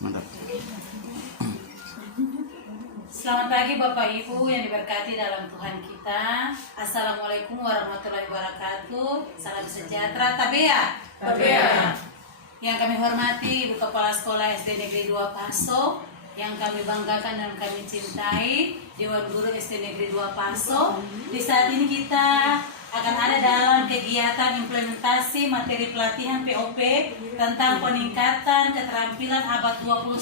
Mantap. Selamat pagi Bapak Ibu yang diberkati dalam Tuhan kita. Assalamualaikum warahmatullahi wabarakatuh. Salam sejahtera Tabea. Tabea. Yang kami hormati Ibu Kepala Sekolah SD Negeri 2 Paso, yang kami banggakan dan kami cintai, Dewan Guru SD Negeri 2 Paso. Di saat ini kita akan ada dalam kegiatan implementasi materi pelatihan POP tentang peningkatan keterampilan abad 21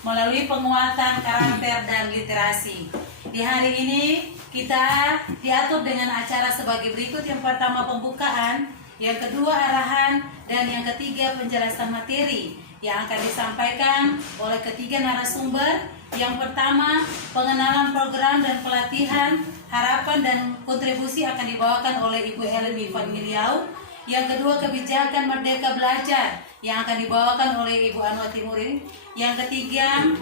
melalui penguatan karakter dan literasi. Di hari ini kita diatur dengan acara sebagai berikut. Yang pertama pembukaan, yang kedua arahan, dan yang ketiga penjelasan materi yang akan disampaikan oleh ketiga narasumber. Yang pertama pengenalan program dan pelatihan, harapan dan kontribusi akan dibawakan oleh Ibu Helen Ivan Miliau. Yang kedua kebijakan Merdeka Belajar yang akan dibawakan oleh Ibu Anwati Murin. Yang ketiga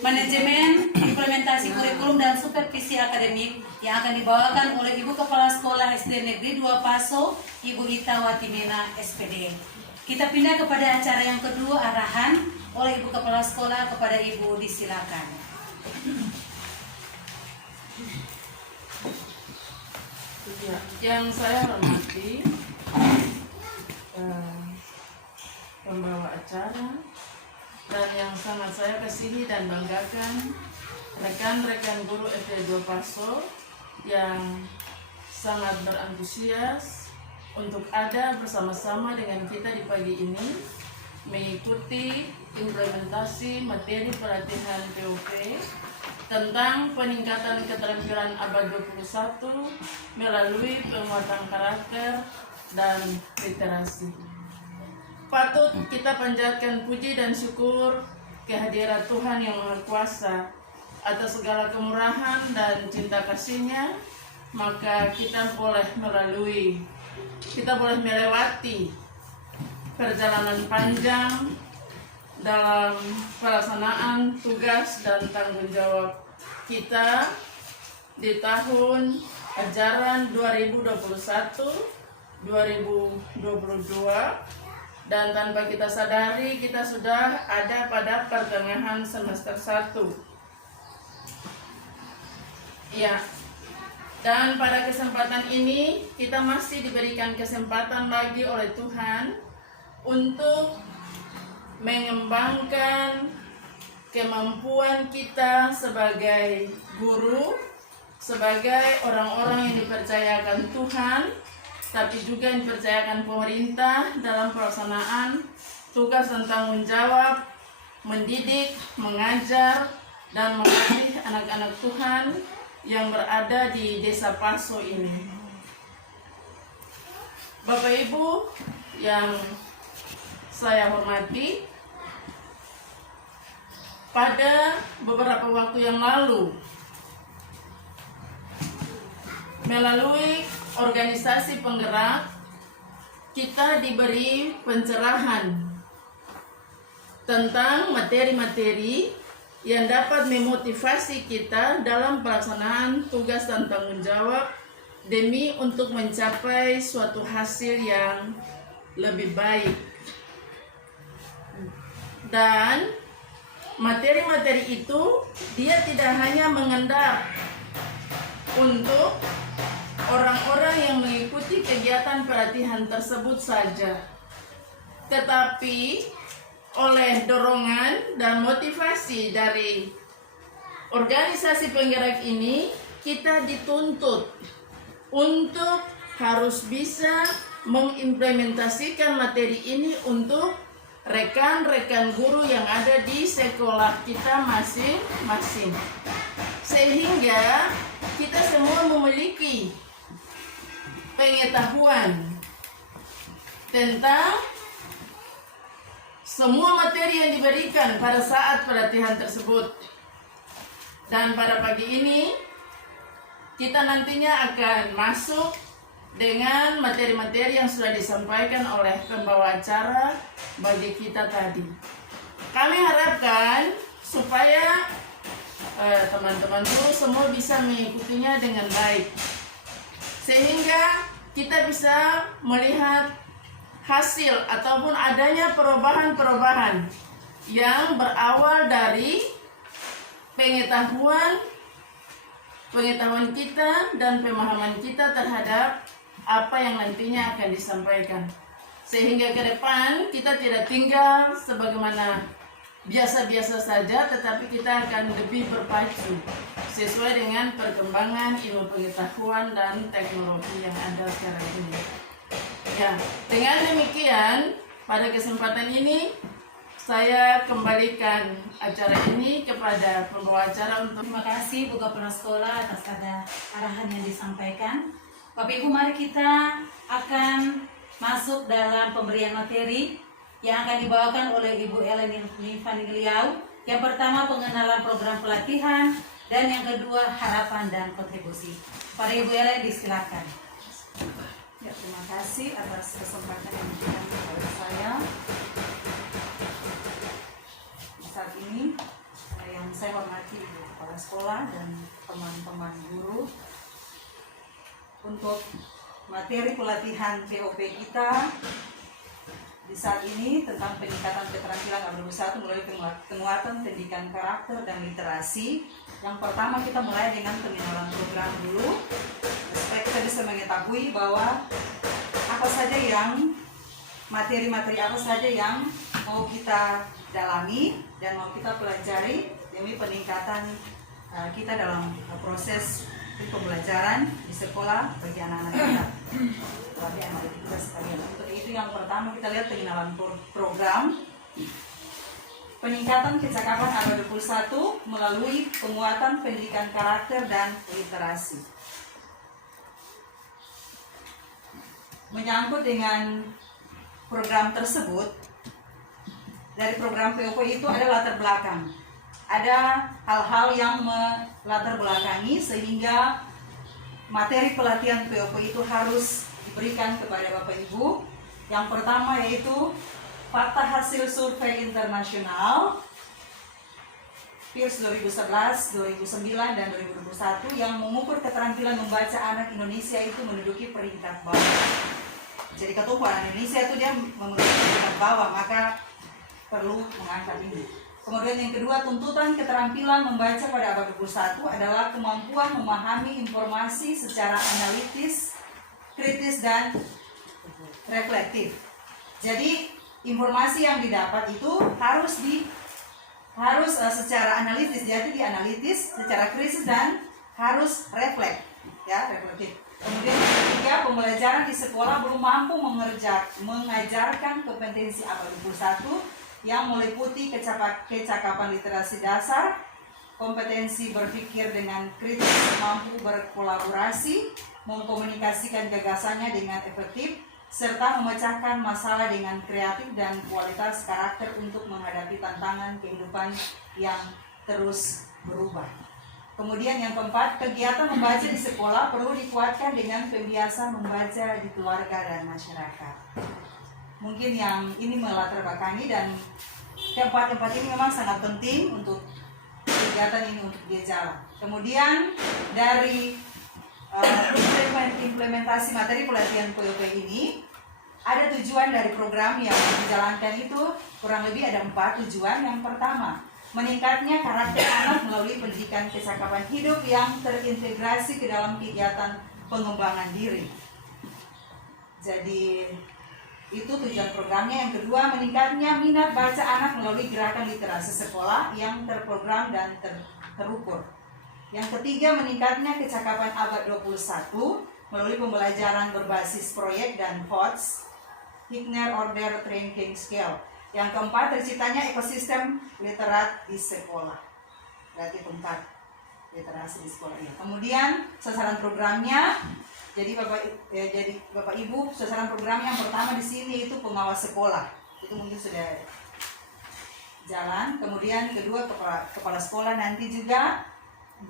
manajemen implementasi kurikulum dan supervisi akademik yang akan dibawakan oleh Ibu Kepala Sekolah SD Negeri 2 Paso, Ibu Ita Watimena SPD. Kita pindah kepada acara yang kedua, arahan oleh Ibu Kepala Sekolah. Kepada Ibu disilakan. Ya, yang saya hormati pembawa acara dan yang sangat saya kasihi dan banggakan rekan-rekan guru SD 2 Paso yang sangat berantusias untuk ada bersama-sama dengan kita di pagi ini mengikuti implementasi materi pelatihan POP tentang peningkatan keterampilan abad 21 melalui penguatan karakter dan literasi. Patut kita panjatkan puji dan syukur kehadiran Tuhan yang Maha Kuasa atas segala kemurahan dan cinta kasih-Nya, maka kita boleh melewati perjalanan panjang dalam pelaksanaan tugas dan tanggung jawab kita di tahun ajaran 2021-2022, dan tanpa kita sadari kita sudah ada pada pertengahan semester 1. Ya. Dan pada kesempatan ini kita masih diberikan kesempatan lagi oleh Tuhan untuk mengembangkan kemampuan kita sebagai guru, sebagai orang-orang yang dipercayakan Tuhan, tapi juga yang dipercayakan pemerintah dalam pelaksanaan tugas dan tanggung jawab mendidik, mengajar, dan melatih anak-anak Tuhan yang berada di Desa Paso ini. Bapak Ibu yang saya hormati, pada beberapa waktu yang lalu melalui organisasi penggerak kita diberi pencerahan tentang materi-materi yang dapat memotivasi kita dalam pelaksanaan tugas dan tanggung jawab demi untuk mencapai suatu hasil yang lebih baik. Dan materi-materi itu dia tidak hanya mengendap untuk orang-orang yang mengikuti kegiatan pelatihan tersebut saja, tetapi oleh dorongan dan motivasi dari organisasi penggerak ini, kita dituntut untuk harus bisa mengimplementasikan materi ini untuk rekan-rekan guru yang ada di sekolah kita masing-masing, sehingga kita semua memiliki pengetahuan tentang semua materi yang diberikan pada saat pelatihan tersebut. Dan pada pagi ini kita nantinya akan masuk dengan materi-materi yang sudah disampaikan oleh pembawa acara bagi kita tadi. Kami harapkan supaya teman-teman guru semua bisa mengikutinya dengan baik, sehingga kita bisa melihat hasil ataupun adanya perubahan-perubahan yang berawal dari pengetahuan kita dan pemahaman kita terhadap apa yang nantinya akan disampaikan. Sehingga ke depan kita tidak tinggal sebagaimana biasa-biasa saja, tetapi kita akan lebih berpacu sesuai dengan perkembangan ilmu pengetahuan dan teknologi yang ada sekarang ini. Ya, dengan demikian pada kesempatan ini saya kembalikan acara ini kepada pembawa acara untuk Terima kasih Bu Kepala Sekolah atas arahan yang disampaikan. Bapak Ibu, mari kita akan masuk dalam pemberian materi yang akan dibawakan oleh Ibu Ellen Nifani Gliau. Yang pertama pengenalan program pelatihan dan yang kedua harapan dan kontribusi. Pada Ibu Ellen disilakan. Ya, terima kasih atas kesempatan yang diberikan kepada saya. Saat ini yang saya hormati Ibu Kepala Sekolah dan teman-teman guru, untuk materi pelatihan POP kita di saat ini tentang peningkatan keterampilan ABD 1 melalui penguatan pendidikan karakter dan literasi. Yang pertama kita mulai dengan pengenalan program dulu, supaya kita bisa mengetahui bahwa apa saja yang materi-materi apa saja yang mau kita dalami dan mau kita pelajari demi peningkatan kita dalam proses pembelajaran di sekolah bagi anak-anak kita, bagi anak-anak kita sekalian. Untuk itu yang pertama kita lihat pengenalan program peningkatan kecakapan ABD 21 melalui penguatan pendidikan karakter dan literasi. Menyangkut dengan program tersebut, dari program POP itu ada latar belakang, ada hal-hal yang melatar belakangi sehingga materi pelatihan POP itu harus diberikan kepada Bapak Ibu. Yang pertama yaitu fakta hasil survei internasional PIRS 2011, 2009, dan 2021 yang mengukur keterampilan membaca anak Indonesia itu menduduki peringkat bawah. Jadi ketua anak Indonesia itu dia menduduki peringkat bawah, maka perlu mengangkat ini. Kemudian yang kedua, tuntutan keterampilan membaca pada abad 21 adalah kemampuan memahami informasi secara analitis, kritis, dan reflektif. Jadi informasi yang didapat itu harus secara analitis, jadi dianalitis, secara kritis, dan harus refleks, ya, reflektif. Kemudian yang ketiga, pembelajaran di sekolah belum mampu mengajarkan kompetensi abad 21 yang meliputi kecakapan literasi dasar, kompetensi berpikir dengan kritis, mampu berkolaborasi, mengkomunikasikan gagasannya dengan efektif, serta memecahkan masalah dengan kreatif dan kualitas karakter untuk menghadapi tantangan kehidupan yang terus berubah. Kemudian yang keempat, kegiatan membaca di sekolah perlu dikuatkan dengan pembiasaan membaca di keluarga dan masyarakat. Mungkin yang ini melatar belakangi, dan keempat-empat ini memang sangat penting untuk kegiatan ini untuk dia jalan. Kemudian dari implementasi materi pelatihan POP ini, ada tujuan dari program yang dijalankan itu kurang lebih ada 4 tujuan. Yang pertama, meningkatnya karakter anak melalui pendidikan kecakapan hidup yang terintegrasi ke dalam kegiatan pengembangan diri. Jadi itu tujuan programnya. Yang kedua, meningkatnya minat baca anak melalui gerakan literasi sekolah yang terprogram dan terukur. Yang ketiga, meningkatnya kecakapan abad 21 melalui pembelajaran berbasis proyek dan HOTS, Higner Order Training Scale. Yang keempat, terciptanya ekosistem literat di sekolah. Berarti tempat literasi di sekolah ya. Kemudian sasaran programnya, jadi Bapak Ibu, sasaran program yang pertama di sini itu pengawas sekolah. Itu mungkin sudah jalan. Kemudian kedua, kepala sekolah, nanti juga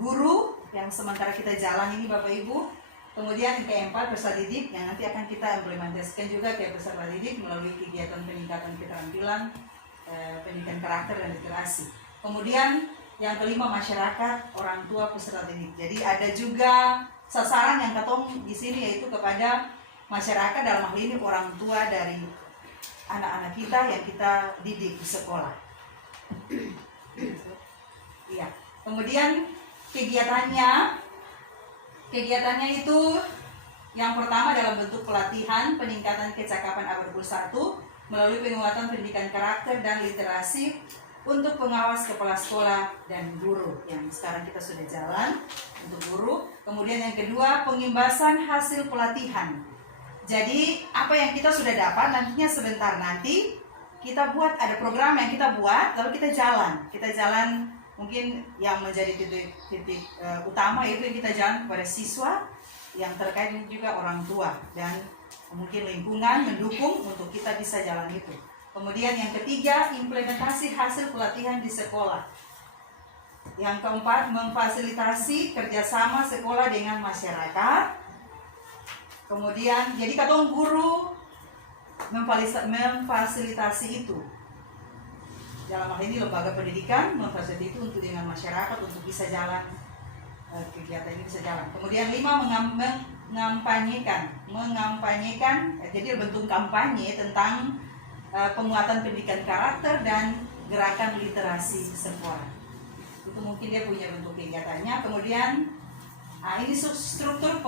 guru yang sementara kita jalan ini Bapak Ibu. Kemudian yang keempat, peserta didik yang nanti akan kita implementasikan juga ke peserta didik melalui kegiatan peningkatan keterampilan, pendidikan karakter dan literasi. Kemudian yang kelima, masyarakat, orang tua, peserta didik. Jadi ada juga sasaran yang ketong di sini, yaitu kepada masyarakat, dalam hal ini orang tua dari anak-anak kita yang kita didik di sekolah. Iya. Kemudian kegiatannya itu yang pertama dalam bentuk pelatihan peningkatan kecakapan A21 melalui penguatan pendidikan karakter dan literasi untuk pengawas kepala sekolah dan guru yang sekarang kita sudah jalan untuk guru. Kemudian yang kedua, pengimbasan hasil pelatihan. Jadi apa yang kita sudah dapat nantinya sebentar nanti kita buat, ada program yang kita buat lalu kita jalan mungkin yang menjadi titik utama yaitu yang kita jalan kepada siswa yang terkait juga orang tua dan mungkin lingkungan mendukung untuk kita bisa jalan itu. Kemudian yang ketiga, implementasi hasil pelatihan di sekolah. Yang keempat, memfasilitasi kerjasama sekolah dengan masyarakat. Kemudian, jadi katong guru memfasilitasi itu. Dalam hal ini lembaga pendidikan memfasilitasi itu untuk dengan masyarakat untuk bisa jalan, kegiatan ini bisa jalan. Kemudian 5, mengampanyekan, jadi bentuk kampanye tentang penguatan pendidikan karakter dan gerakan literasi sekolah. Itu mungkin dia punya bentuk kegiatannya. Kemudian ini struktur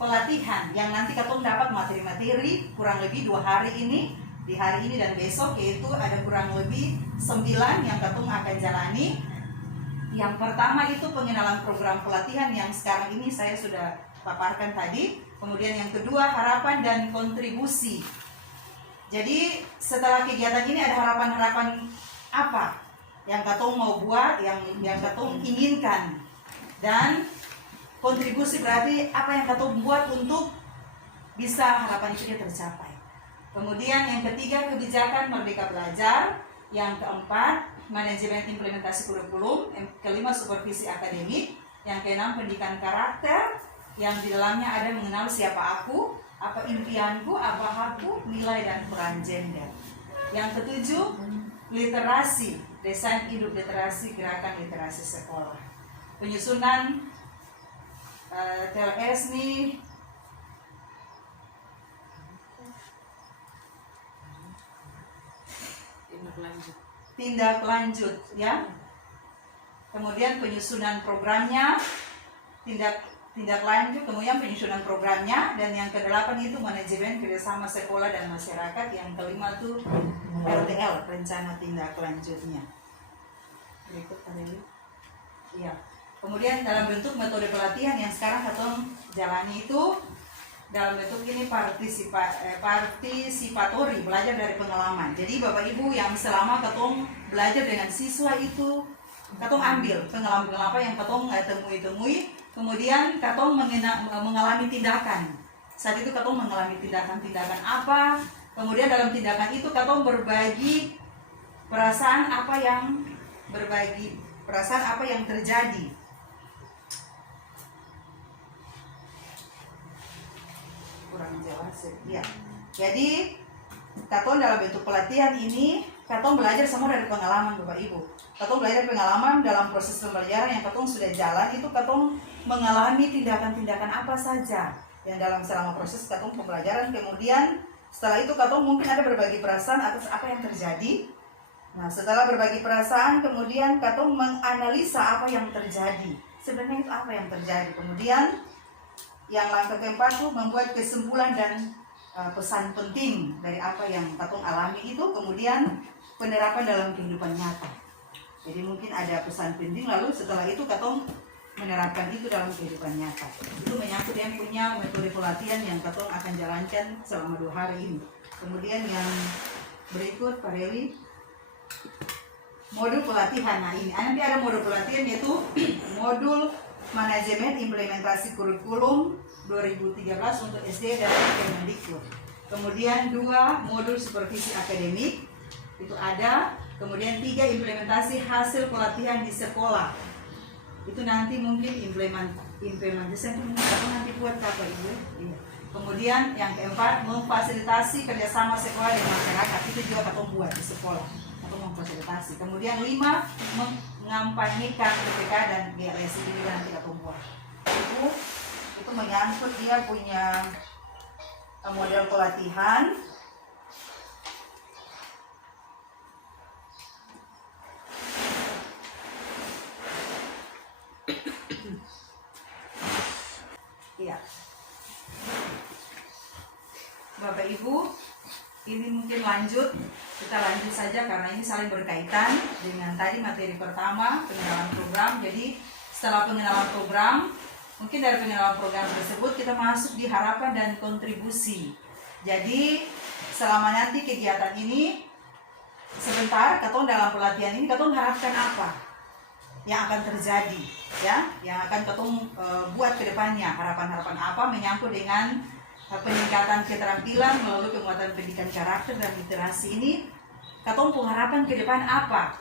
pelatihan yang nanti katong dapat materi-materi kurang lebih 2 hari ini, di hari ini dan besok, yaitu ada kurang lebih 9 yang katong akan jalani. Yang pertama itu pengenalan program pelatihan yang sekarang ini saya sudah paparkan tadi. Kemudian yang kedua, harapan dan kontribusi. Jadi setelah kegiatan ini ada harapan-harapan apa yang katong mau buat, yang katong inginkan, dan kontribusi berarti apa yang katong buat untuk bisa harapan itu tercapai. Kemudian yang ketiga, kebijakan merdeka belajar. Yang keempat, manajemen implementasi kurikulum. Yang kelima, supervisi akademik. Yang keenam, pendidikan karakter, yang di dalamnya ada mengenal siapa aku, apa impianku, apa hakku, nilai dan peran gender. Yang ketujuh, literasi, desain hidup literasi, gerakan literasi sekolah. Penyusunan TLS nih tindak lanjut ya. Kemudian penyusunan programnya, tindak lanjut, kemudian penyusunan programnya, dan yang ke-8 itu manajemen kerjasama sekolah dan masyarakat. Yang kelima itu RTL, rencana tindak lanjutnya. Berikut tadi. Iya. Kemudian dalam bentuk metode pelatihan yang sekarang katong jalani itu dalam bentuk ini partisipatori, belajar dari pengalaman. Jadi Bapak Ibu yang selama katong belajar dengan siswa itu, katong ambil pengalaman apa yang katong temui. Kemudian katong mengalami tindakan. Saat itu katong mengalami tindakan apa. Kemudian dalam tindakan itu katong berbagi perasaan apa yang terjadi. Kurang jelas ya. Jadi katong dalam bentuk pelatihan ini katong belajar semua dari pengalaman Bapak Ibu. Katong belajar pengalaman dalam proses pembelajaran yang katong sudah jalan itu, katong mengalami tindakan-tindakan apa saja yang dalam selama proses katong pembelajaran. Kemudian setelah itu katong mungkin ada berbagi perasaan atas apa yang terjadi. Nah, setelah berbagi perasaan kemudian katong menganalisa apa yang terjadi. Sebenarnya itu apa yang terjadi. Kemudian yang langkah keempat itu membuat kesimpulan dan pesan penting dari apa yang katong alami itu, kemudian penerapan dalam kehidupan nyata. Jadi mungkin ada pesan penting, lalu setelah itu katong menerapkan itu dalam kehidupan nyata. Itu menyangkut yang punya metode pelatihan yang katong akan jalankan selama 2 hari ini. Kemudian yang berikut Pak Reli, modul pelatihan. Nah ini nanti ada modul pelatihan yaitu modul manajemen implementasi kurikulum 2013 untuk SD dan Kemendikbud. Kemudian 2 modul supervisi akademik itu ada. Kemudian 3 implementasi hasil pelatihan di sekolah. Itu nanti mungkin implementasi itu mungkin nanti buat apa Ibu? Iya. Kemudian yang keempat, memfasilitasi kerjasama sekolah dengan masyarakat. Itu juga katong buat di sekolah atau memfasilitasi. Kemudian 5, mengampanyekan PPK dan GLS ini juga nanti katong buat. Itu menyangkut dia punya model pelatihan. Iya. Bapak Ibu, ini mungkin kita lanjut saja karena ini saling berkaitan dengan tadi materi pertama, pengenalan program. Jadi setelah pengenalan program, mungkin dari pengenalan program tersebut kita masuk di harapan dan kontribusi. Jadi selama nanti kegiatan ini, sebentar, katong dalam pelatihan ini katong harapkan apa yang akan terjadi, ya, yang akan katong buat ke depannya, harapan-harapan apa menyangkut dengan peningkatan keterampilan melalui penguatan pendidikan karakter dan literasi ini. Katong pun harapan ke depan apa?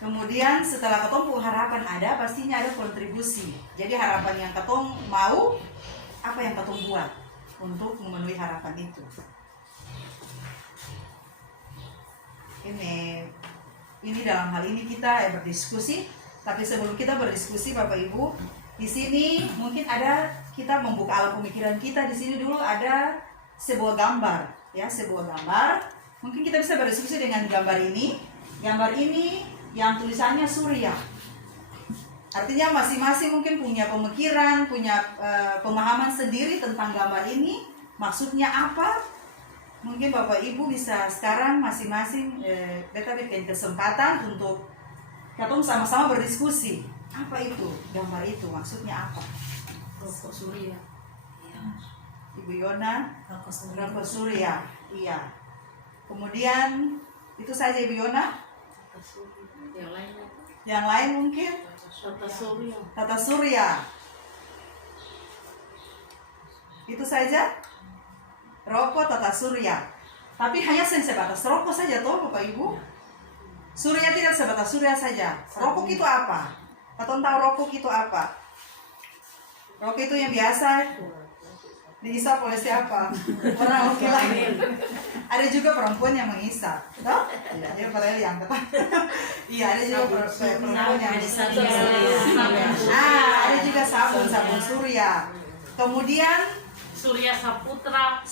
Kemudian setelah katong pun harapan ada, pastinya ada kontribusi. Jadi harapan yang katong mau, apa yang katong buat untuk memenuhi harapan itu. Ini dalam hal ini kita berdiskusi. Tapi sebelum kita berdiskusi, Bapak Ibu, di sini mungkin kita membuka alam pemikiran kita. Di sini dulu ada sebuah gambar, ya, sebuah gambar. Mungkin kita bisa berdiskusi dengan gambar ini. Gambar ini yang tulisannya Surya. Artinya masing-masing mungkin punya pemikiran, punya pemahaman sendiri tentang gambar ini. Maksudnya apa? Mungkin Bapak Ibu bisa sekarang masing-masing kita bikin kesempatan untuk katong sama-sama berdiskusi. Apa itu? Gambar itu maksudnya apa? Rokok Surya. Ibu Yona, Rokok Surya. Surya. Iya. Kemudian itu saja Ibu Yona. Yang lainnya. Yang lain mungkin Tata Surya. Itu saja. Rokok Tata Surya. Tapi hanya sebatas rokok saja toh Bapak Ibu. Surya tidak sebatas Surya saja. Rokok itu apa? Atau tahu rokok itu apa? Rokok itu yang biasa dihisap oleh siapa? Orang laki-laki. Ada juga perempuan yang menghisap, toh? Iya, dia padahal yang tepat. Iya, ada juga perempuan yang menghisap. Ada juga sabun Surya. Kemudian Surya Saputra.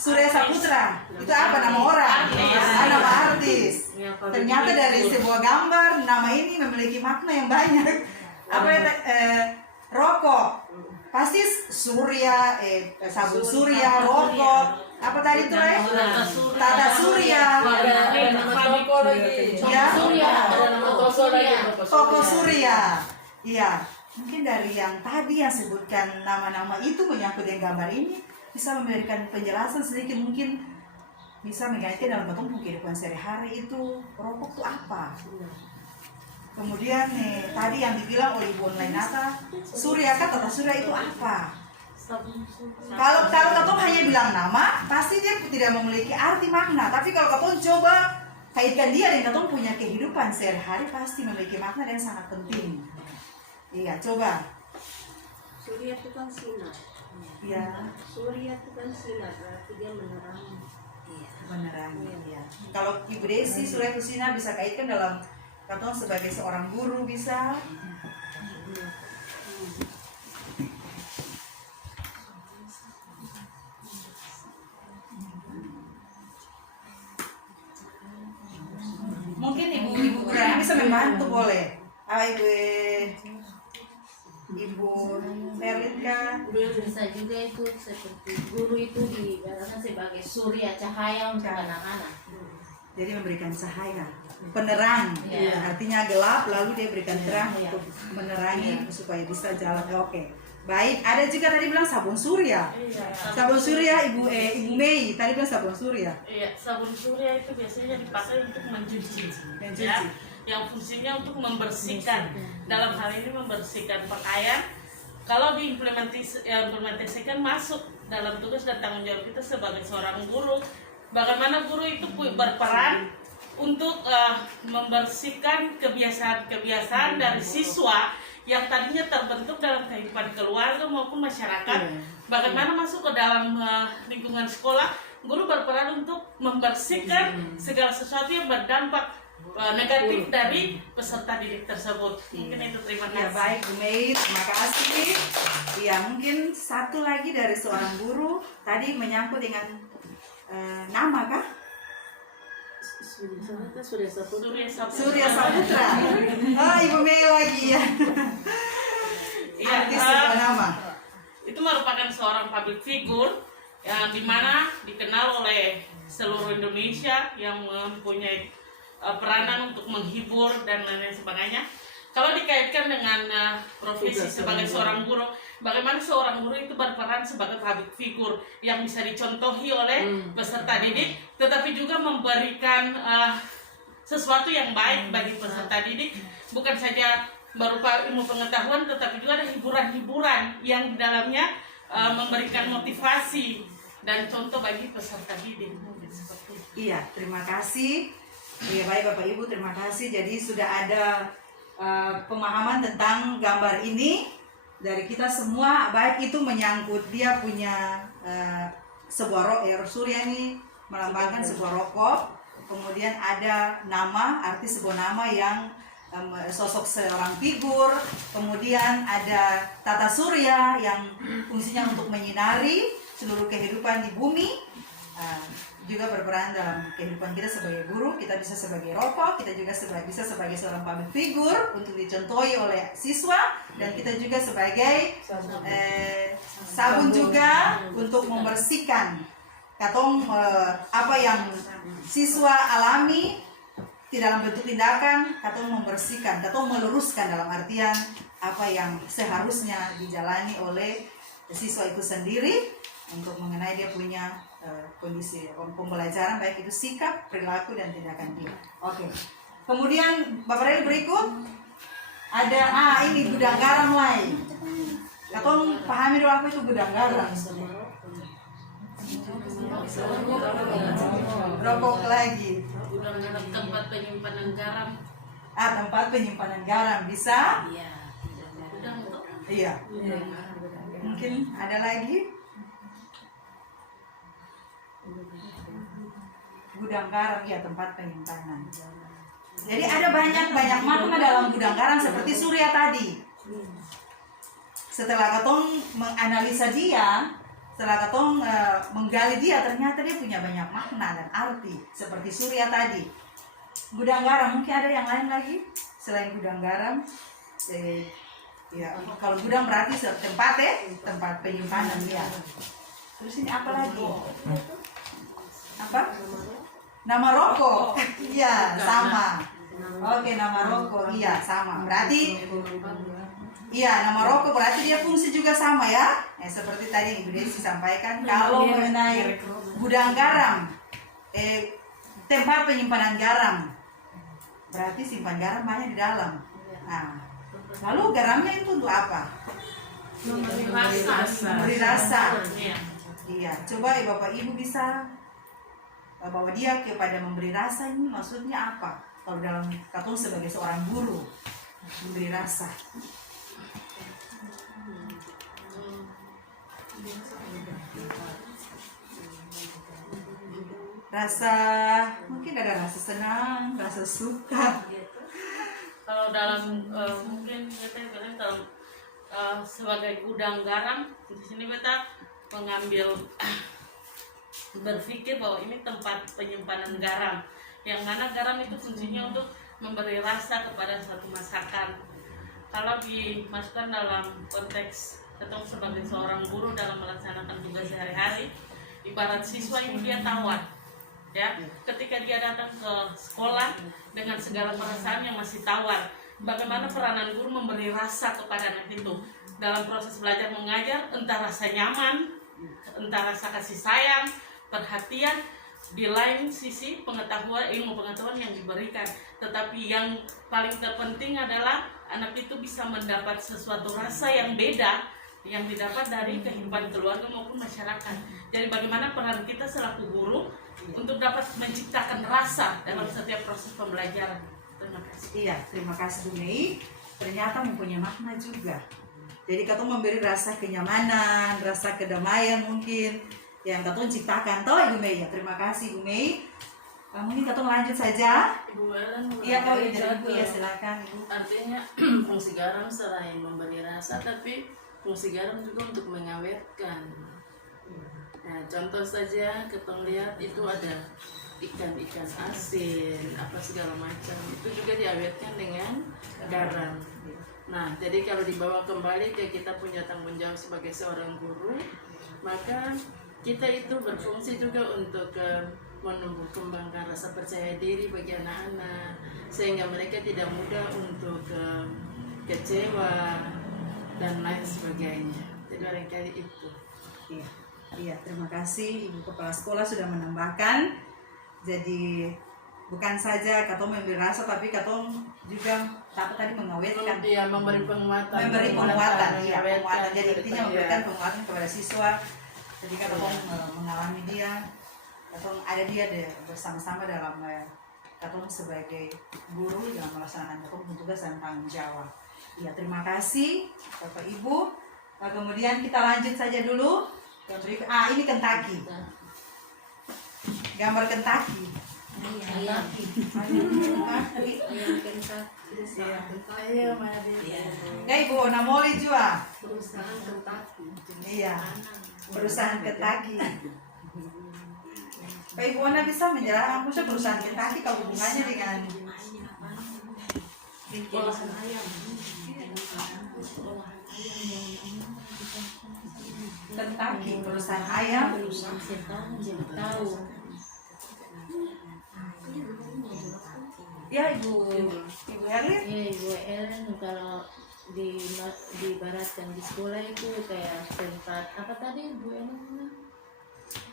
Itu apa nama orang? Nama artis. Ternyata dari sebuah gambar nama ini memiliki makna yang banyak. Apa ya? Rokok. Pasti Surya, sabun Surya, rokok. Apa tadi itu Tata Surya. Ya. Toko Surya. Iya. Mungkin dari yang tadi yang sebutkan nama-nama itu menyangkut dengan gambar ini bisa memberikan penjelasan sedikit, mungkin bisa mengaitkan dalam bentuk kehidupan sehari-hari itu rokok itu apa. Kemudian tadi yang dibilang oleh Ibu Lainata, Surya kan Tata Surya itu apa? Kalau katong hanya bilang nama, pasti dia tidak memiliki arti makna. Tapi kalau katong coba kaitkan dia dengan katong punya kehidupan sehari-hari, pasti memiliki makna dan sangat penting. Iya, coba. Surya itu kan sinar. Iya. Surya itu kan sinar, berarti dia menerangi. Iya, menerangi. Iya. Kalau Ibu Desi, Surya itu sinar bisa kaitkan dalam katong sebagai seorang guru bisa. Mungkin ibu-ibu guru bisa membantu boleh. Ibu Merlita. Bisa juga itu seperti guru itu diibaratkan sebagai surya cahaya untuk anak-anak. Jadi memberikan cahaya, penerang. Artinya gelap, lalu dia berikan terang untuk menerangi supaya bisa jalan. Oke. Baik, ada juga tadi bilang sabun surya. Sabun surya Ibu Mei tadi bilang sabun surya. Iya, sabun surya itu biasanya dipakai untuk mencuci. Ya, yang fungsinya untuk membersihkan. Dalam hal ini membersihkan pakaian. Kalau diimplementasikan masuk dalam tugas dan tanggung jawab kita sebagai seorang guru. Bagaimana guru itu berperan untuk membersihkan kebiasaan-kebiasaan dari siswa yang tadinya terbentuk dalam kehidupan keluarga maupun masyarakat. Bagaimana masuk ke dalam lingkungan sekolah, guru berperan untuk membersihkan segala sesuatu yang berdampak negatif dari peserta didik tersebut. Mungkin itu, terima Ya, kasih. baik Bu Mei, terima kasih. Ya, mungkin satu lagi dari seorang guru tadi menyangkut dengan nama kah? Surya Saputra. Oh, Ibu Mei lagi ya. Iya, Artis sebuah nama. itu itu merupakan seorang public figure yang dimana dikenal oleh seluruh Indonesia yang mempunyai peranan untuk menghibur dan lain-lain sebagainya. Kalau dikaitkan dengan profesi sebagai seorang guru, bagaimana seorang guru itu berperan sebagai public figure yang bisa dicontohi oleh peserta didik, tetapi juga memberikan sesuatu yang baik bagi peserta didik, bukan saja berupa ilmu pengetahuan, tetapi juga ada hiburan-hiburan yang di dalamnya memberikan motivasi dan contoh bagi peserta didik. Seperti itu. Iya, terima kasih. Iya, baik Bapak Ibu, terima kasih. Jadi sudah ada pemahaman tentang gambar ini dari kita semua, baik itu menyangkut dia punya sebuah surya ini melambangkan sebuah rokok, kemudian ada nama, arti sebuah nama yang sosok seorang figur, kemudian ada tata surya yang fungsinya untuk menyinari seluruh kehidupan di bumi, juga berperan dalam kehidupan kita sebagai guru. Kita bisa sebagai rokok, kita juga bisa sebagai seorang public figure untuk dicontohi oleh siswa, dan kita juga sebagai sabun juga untuk membersihkan katong apa yang siswa alami di dalam bentuk tindakan, katong membersihkan, katong meluruskan dalam artian apa yang seharusnya dijalani oleh siswa itu sendiri untuk mengenai dia punya kondisi pembelajaran, baik itu sikap, perilaku, dan tindakan dia. Oke. Kemudian Bapak Rel berikut ada ini gudang garam lain. Katong pahami dulu apa itu gudang garam. Rokok lagi. Gudang garam, tempat penyimpanan garam. Tempat penyimpanan garam bisa? Iya. Gudang itu. Iya. Mungkin ada lagi? Gudang garam, ya, tempat penyimpanan. Jadi ada banyak makna dalam gudang garam seperti surya tadi. Setelah katong menganalisa dia, setelah katong menggali dia, ternyata dia punya banyak makna dan arti seperti surya tadi. Gudang garam, mungkin ada yang lain lagi selain gudang garam. Ya, kalau gudang berarti tempat penyimpanan ya. Terus ini apa lagi? Apa? Nama rokok. Iya, sama. Oke, nama rokok. Iya, sama. Berarti iya, nama rokok berarti dia fungsi juga sama ya. Seperti tadi Ibu Desi sampaikan, kalau mengenai gudang garam, tempat penyimpanan garam, berarti simpan garam banyak di dalam. Nah, lalu garamnya itu untuk apa? Memberi rasa. Iya, coba Bapak Ibu bisa bawa dia kepada memberi rasa, ini maksudnya apa? Kalau dalam katong sebagai seorang guru, memberi rasa. Rasa, mungkin ada rasa senang, rasa suka. Kalau dalam mungkin kita bilang dalam sebagai gudang garam, di sini kita mengambil berpikir bahwa ini tempat penyimpanan garam, yang mana garam itu fungsinya untuk memberi rasa kepada satu masakan. Kalau dimasukkan dalam konteks atau sebagai seorang guru dalam melaksanakan tugas sehari-hari, ibarat siswa yang dia tawar, ya, ketika dia datang ke sekolah dengan segala perasaan yang masih tawar, bagaimana peranan guru memberi rasa kepada anak itu dalam proses belajar mengajar, entah rasa nyaman, entah rasa kasih sayang, perhatian, di lain sisi pengetahuan, ilmu pengetahuan yang diberikan. Tetapi yang paling terpenting adalah anak itu bisa mendapat sesuatu rasa yang beda yang didapat dari kehidupan keluarga maupun masyarakat. Jadi bagaimana peran kita selaku guru untuk dapat menciptakan rasa dalam setiap proses pembelajaran. Terima kasih. Iya, terima kasih Bu Mei. Ternyata mempunyai makna juga. Jadi katong memberi rasa kenyamanan, rasa kedamaian mungkin yang katong ciptakan. Toh Ibu Mei ya. Terima kasih Bu Mei. Mungkin katong lanjut saja. Ibu Ellen, Iya, kalau Ibu ya silakan Ibu. artinya fungsi garam selain memberi rasa, tapi fungsi garam juga untuk mengawetkan. Nah, contoh saja kita lihat itu ada ikan-ikan asin, apa segala macam, itu juga diawetkan dengan garam. Nah, jadi kalau dibawa kembali ke kita punya tanggung jawab sebagai seorang guru, maka kita itu berfungsi juga untuk menumbuh kembangkan rasa percaya diri bagi anak-anak, sehingga mereka tidak mudah untuk kecewa dan lain sebagainya. Jadi barangkali itu. Iya, iya, terima kasih Ibu Kepala Sekolah sudah menambahkan. Jadi bukan saja katong memberi rasa, tapi katong juga dapat tadi mengawetkan, Iya, memberi penguatan. memberi penguatan, iya, mengawetkan, penguatan. Jadi intinya iya. memberikan penguatan kepada siswa. Ketika katong mengalami dia, katong ada dia bersama-sama dalam katong sebagai guru dalam melaksanakan katong tugas dan tanggung jawab. Iya, terima kasih Bapak Ibu. Nah, kemudian kita lanjut saja dulu. Ini Kentucky. Gambar Kentucky. Iya. Ayo, mari. Ya Ibu Ona Moli juga. Perusahaan Kentucky. Iya. Perusahaan Kentucky. Pak Ibu Ona bisa menjelaskan maksudnya perusahaan Kentucky kalau hubungannya dengan Olahan ayam. Kentucky, perusahaan ayam. Tahu. Ya Ibu Herlin. Ya Ibu Ellen, kalau diibaratkan di sekolah itu kayak tempat apa tadi Bu Ellen?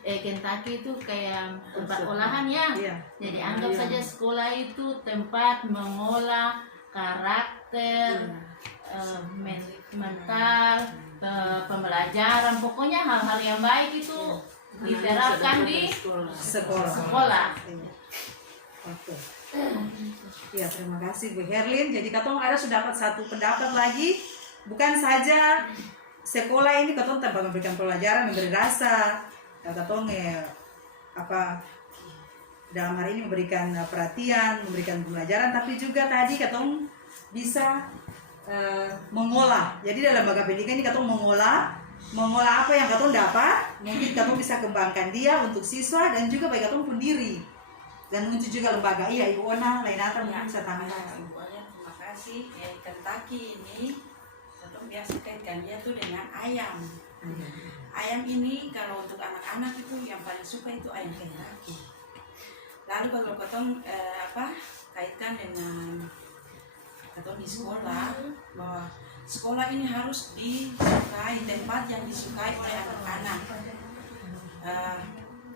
Kentucky itu kayak tempat olahan ya. Iya. Jadi anggap saja sekolah itu tempat mengolah karakter, mental, pembelajaran, pokoknya hal-hal yang baik itu diterapkan di sekolah. Oke. Ya, terima kasih Bu Herlin. Jadi katong ada sudah dapat satu pendapat lagi. Bukan saja sekolah ini katong tanpa memberikan pelajaran, memberi rasa. Katong dalam hari ini memberikan perhatian, memberikan pelajaran, tapi juga tadi katong bisa mengolah. Jadi dalam lembaga pendidikan ini katong mengolah apa yang katong dapat, mungkin katong bisa kembangkan dia untuk siswa dan juga bagi katong pun diri. Dan untuk juga lembaga. Iya Ibu Ona, Lainata mungkin bisa tambahkan. Ibu Ona, terima kasih. Ya, Kentucky ini katong biasa kaitkan dia tuh dengan ayam. Ayam ini kalau untuk anak-anak itu yang paling suka itu ayam Kentucky. Lalu kalau katong kaitkan dengan katong di sekolah, bahwa sekolah ini harus disukai, tempat yang disukai oleh anak-anak.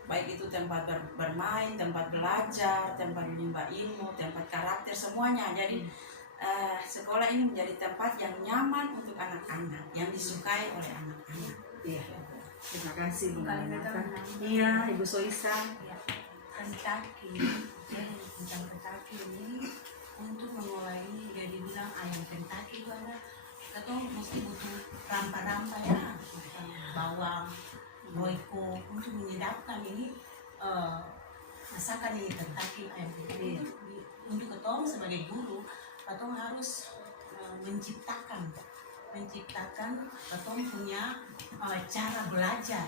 Baik itu tempat bermain, tempat belajar, tempat menimba ilmu, tempat karakter, semuanya. Jadi sekolah ini menjadi tempat yang nyaman untuk anak-anak, yang disukai oleh anak-anak. Iya. Terima kasih Bu Lainata. Iya Ibu Soisa. Kentucky, tentang Kentucky ini untuk mengolah ini dia dibilang ayam Kentucky itu ada katong mesti butuh rempah-rempah ya, bawang, roiko untuk menyedapkan ini masakan ini Kentucky ayam Kentucky. Untuk katong sebagai guru katong harus menciptakan katong punya cara belajar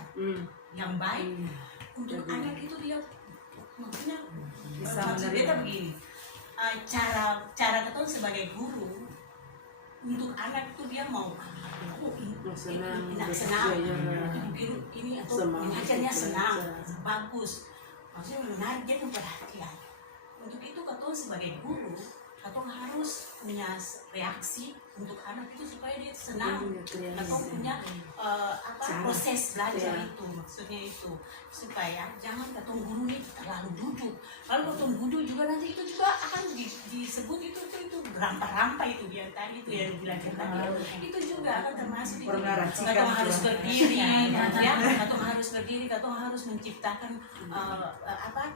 yang baik untuk anak itu. Dia maksudnya maksud beta begini, cara katong sebagai guru untuk anak itu dia mau senang biru ini atau mengajarnya senang bagus, maksudnya menarik dia tuh perhatian. Untuk itu katong sebagai guru katong harus punya reaksi untuk anak itu supaya dia senang. Katong punya proses belajar itu, maksudnya itu supaya jangan katong guru ini terlalu duduk. Kalau katong duduk juga nanti itu juga akan disebut itu rampa-rampa itu yang tadi itu yang bilang tadi. Itu juga akan termasuk itu. Katong harus berdiri, ya. Katong harus berdiri, katong harus menciptakan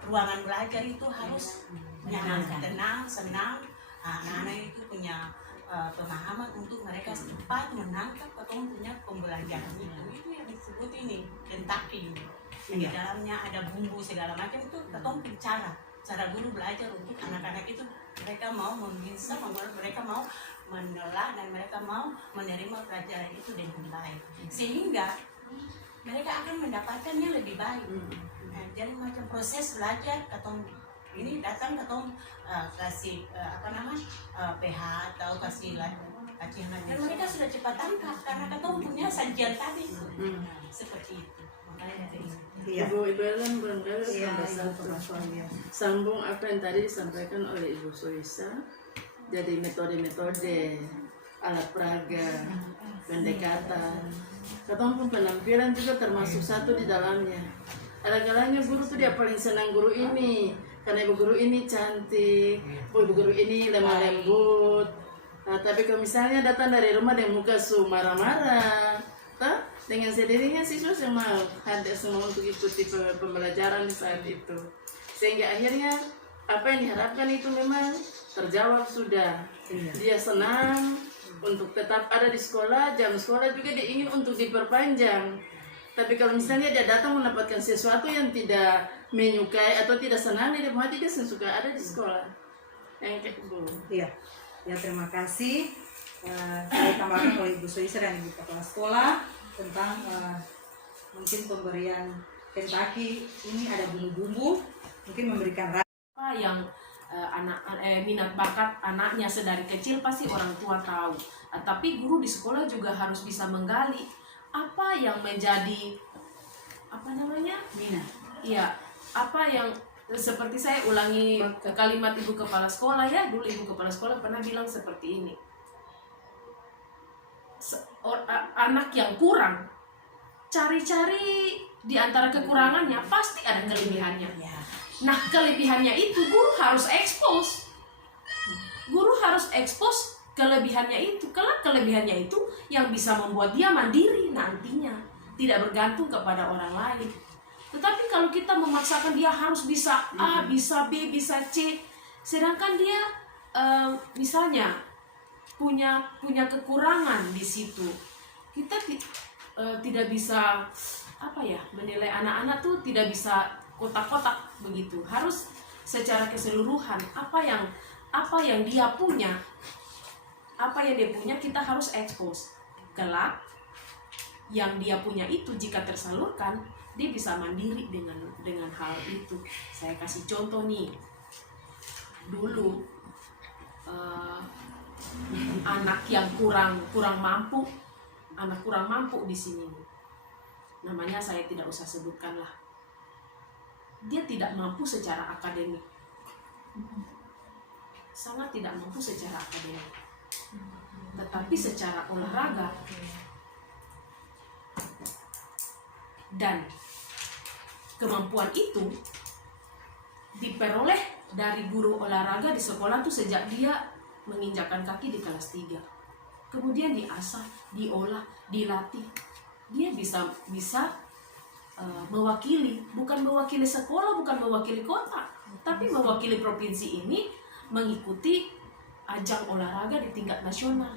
ruangan belajar itu harus nyaman, tenang, senang. Anak-anak itu punya pemahaman untuk mereka cepat menangkap atau punya pembelajaran itu yang disebut ini Kentucky ini. Di dalamnya ada bumbu segala macam itu ketong cara guru belajar untuk anak-anak itu mereka mau bisa, mereka mau menolak dan mereka mau menerima pelajaran itu dengan baik sehingga mereka akan mendapatkannya lebih baik. Jadi macam proses belajar ketong ini datang ketong kasih PH atau kasih latihan. Dan mereka sudah cepat tangkap karena ketong punya sajian tadi. Seperti itu. Makanya dari ini. Iya. Ibu Ellen barangkali Iya, tambah Ibu satu. Kepala Sekolah, iya. Sambung apa yang tadi disampaikan oleh Ibu Soisa. Jadi metode-metode alat peraga, pendekatan, ketemu penampilan juga termasuk satu di dalamnya. Ada kalanya guru tuh dia paling senang guru ini, karena ibu guru ini cantik, ibu guru ini lemah lembut. Nah, tapi kalau misalnya datang dari rumah dengan muka marah-marah, dengan sendirinya siswa semua hadir semua untuk ikuti pembelajaran di saat itu, sehingga akhirnya apa yang diharapkan itu memang terjawab sudah. Dia senang untuk tetap ada di sekolah, jam sekolah juga dia ingin untuk diperpanjang. Tapi kalau misalnya dia datang mendapatkan sesuatu yang tidak menyukai atau tidak senang, dia mau tidak suka ada di sekolah. Yang kayak Bu. Iya, ya terima kasih. Saya tambahkan oleh Ibu Soisa dan Ibu Kepala Sekolah tentang mungkin pemberian Kentucky ini ada bumbu-bumbu, mungkin memberikan Apa yang minat bakat anaknya sedari kecil pasti orang tua tahu. Tapi guru di sekolah juga harus bisa menggali apa yang menjadi minat. Iya, apa yang seperti saya ulangi kalimat Ibu Kepala Sekolah ya, dulu Ibu Kepala Sekolah pernah bilang seperti ini. Anak yang kurang, cari-cari di antara kekurangannya pasti ada kelebihannya. Nah, kelebihannya itu guru harus expose. Guru harus expose kelebihannya itu. Karena kelebihannya itu yang bisa membuat dia mandiri nantinya, tidak bergantung kepada orang lain. Tetapi kalau kita memaksakan dia harus bisa A, bisa B, bisa C, sedangkan dia misalnya punya kekurangan di situ, kita tidak bisa menilai anak-anak tuh tidak bisa kotak-kotak begitu. Harus secara keseluruhan apa yang dia punya, kita harus expose. Kelak yang dia punya itu jika tersalurkan, dia bisa mandiri dengan hal itu. Saya kasih contoh nih. Dulu anak yang kurang mampu, anak kurang mampu di sini. Namanya saya tidak usah sebutkan lah. Dia tidak mampu secara akademik, sangat tidak mampu secara akademik, tetapi secara olahraga dan kemampuan itu diperoleh dari guru olahraga di sekolah tuh sejak dia menginjakkan kaki di kelas 3. Kemudian diasah, diolah, dilatih, dia bisa mewakili, bukan mewakili sekolah, bukan mewakili kota, tapi mewakili provinsi ini mengikuti ajang olahraga di tingkat nasional.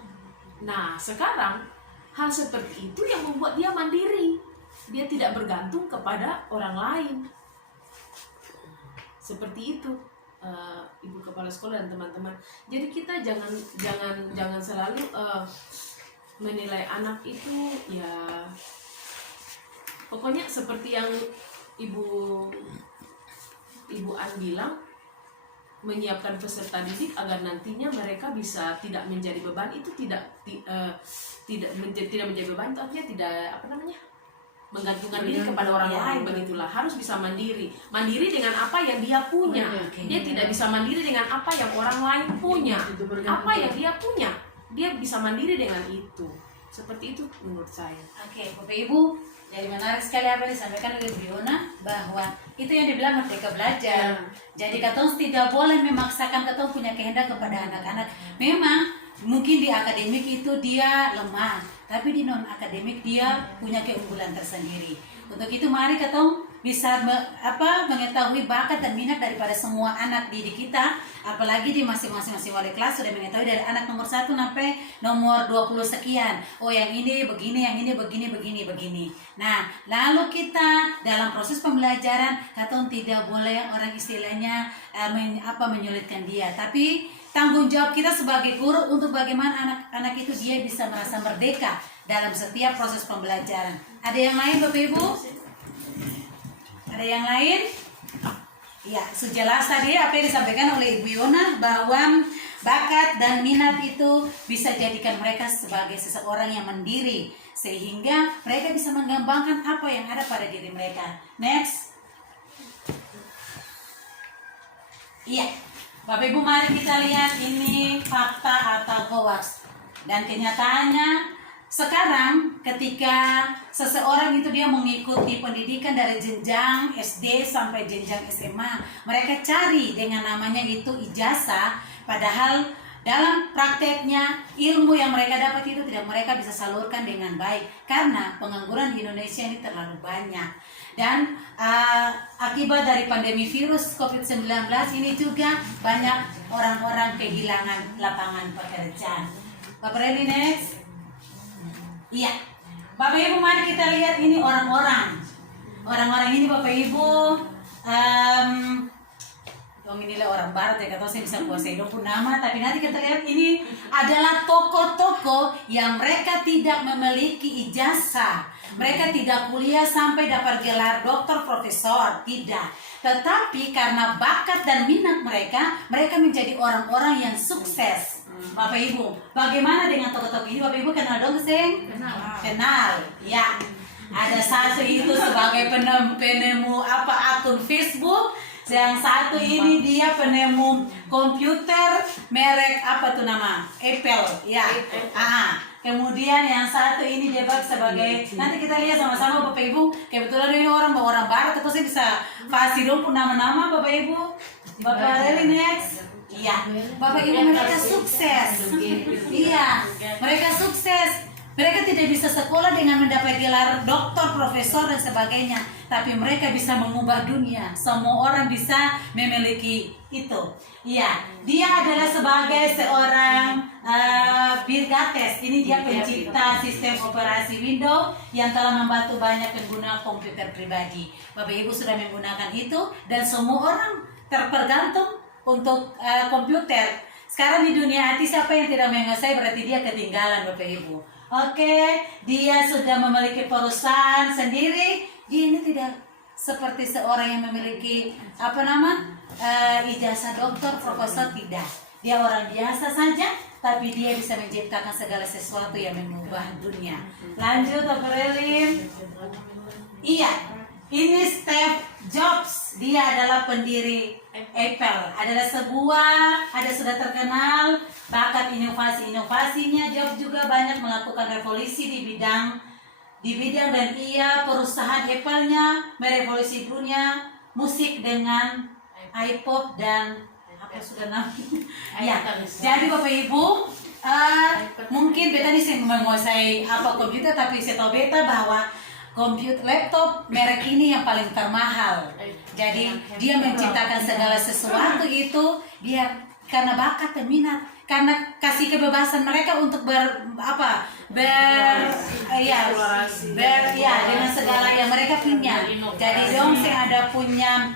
Nah, sekarang hal seperti itu yang membuat dia mandiri. Dia tidak bergantung kepada orang lain. Seperti itu, Ibu Kepala Sekolah dan teman-teman. Jadi kita jangan selalu menilai anak itu ya. Pokoknya seperti yang Ibu An bilang, menyiapkan peserta didik agar nantinya mereka bisa tidak menjadi beban, itu tidak menjadi beban, itu artinya tidak menggantungkan diri kepada orang lain, begitulah. Harus bisa mandiri dengan apa yang dia punya. Dia tidak bisa mandiri dengan apa yang orang lain punya. Apa yang dia punya, dia bisa mandiri dengan itu. Seperti itu menurut saya. Oke, Bapak Ibu, jadi menarik sekali apa yang disampaikan oleh Bu Yona, bahwa itu yang dibilang merdeka belajar. Jadi katong tidak boleh memaksakan katong punya kehendak kepada anak-anak. Memang mungkin di akademik itu dia lemah, tapi di non akademik dia punya keunggulan tersendiri. Untuk itu mari katong bisa mengetahui bakat dan minat daripada semua anak didik kita, apalagi di masing-masing wali kelas sudah mengetahui dari anak nomor 1 sampai nomor 20 sekian. Oh, yang ini begini, yang ini begini. Nah, lalu kita dalam proses pembelajaran katong tidak boleh orang istilahnya menyulitkan dia, tapi tanggung jawab kita sebagai guru untuk bagaimana anak-anak itu dia bisa merasa merdeka dalam setiap proses pembelajaran. Ada yang lain, Bapak Ibu? Ada yang lain? Ya, sejelas tadi apa yang disampaikan oleh Ibu Yona bahwa bakat dan minat itu bisa jadikan mereka sebagai seseorang yang mandiri sehingga mereka bisa mengembangkan apa yang ada pada diri mereka. Next. Iya, Bapak Ibu mari kita lihat ini fakta atau hoax. Dan kenyataannya sekarang ketika seseorang itu dia mengikuti pendidikan dari jenjang SD sampai jenjang SMA, mereka cari dengan namanya itu ijazah, padahal dalam prakteknya ilmu yang mereka dapat itu tidak mereka bisa salurkan dengan baik karena pengangguran di Indonesia ini terlalu banyak. Dan akibat dari pandemi virus COVID-19 ini juga banyak orang-orang kehilangan lapangan pekerjaan. Bapak Reli, next. Iya, Bapak Ibu mari kita lihat ini orang-orang. Orang-orang ini Bapak Ibu, inilah orang barat ya, kata saya bisa kuasai 20 nama, tapi nanti kita lihat ini adalah tokoh-tokoh yang mereka tidak memiliki ijazah. Mereka tidak kuliah sampai dapat gelar doktor, profesor, tidak. Tetapi karena bakat dan minat mereka, mereka menjadi orang-orang yang sukses. Bapak Ibu, bagaimana dengan tokoh-tokoh ini? Bapak Ibu kenal dong, Seng? Kenal. Ya. Ada satu itu sebagai penemu akun Facebook. Yang satu ini dia penemu komputer merek apa tuh nama? Apple. Ya. Kemudian yang satu ini dia sebagai, nanti kita lihat sama-sama Bapak Ibu. Kebetulan ini orang barat, terus saya bisa fasih dong nama-nama Bapak Ibu. Bapak Reli, next. Iya, Bapak Ibu mereka sukses. Iya, mereka sukses. Mereka tidak bisa sekolah dengan mendapat gelar doktor, profesor dan sebagainya, tapi mereka bisa mengubah dunia. Semua orang bisa memiliki itu. Iya, dia adalah sebagai seorang Bill Gates. Ini dia pencipta sistem operasi Windows yang telah membantu banyak pengguna komputer pribadi. Bapak Ibu sudah menggunakan itu dan semua orang tergantung untuk komputer. Sekarang di dunia IT siapa yang tidak menguasai berarti dia ketinggalan Bapak Ibu. Oke, dia sudah memiliki perusahaan sendiri. Dia ini tidak seperti seorang yang memiliki ijazah doktor, profesor, tidak. Dia orang biasa saja, tapi dia bisa menciptakan segala sesuatu yang mengubah dunia. Lanjut, Bapak Relin. Iya, ini Steve Jobs. Dia adalah pendiri Apple. Ada sudah terkenal bakat inovasinya. Jobs juga banyak melakukan revolusi di bidang dan perusahaan Apple-nya merevolusi dunia musik dengan iPod dan apa sudah namanya. Ya, jadi Bapak Ibu, mungkin beta ini sih menguasai komputer, tapi saya tahu beta bahwa komputer laptop merek ini yang paling termahal. Jadi dia menciptakan segala sesuatu itu dia karena bakat dan minat, karena kasih kebebasan mereka untuk dengan segala yang mereka punya. Jadi dong saya ada punya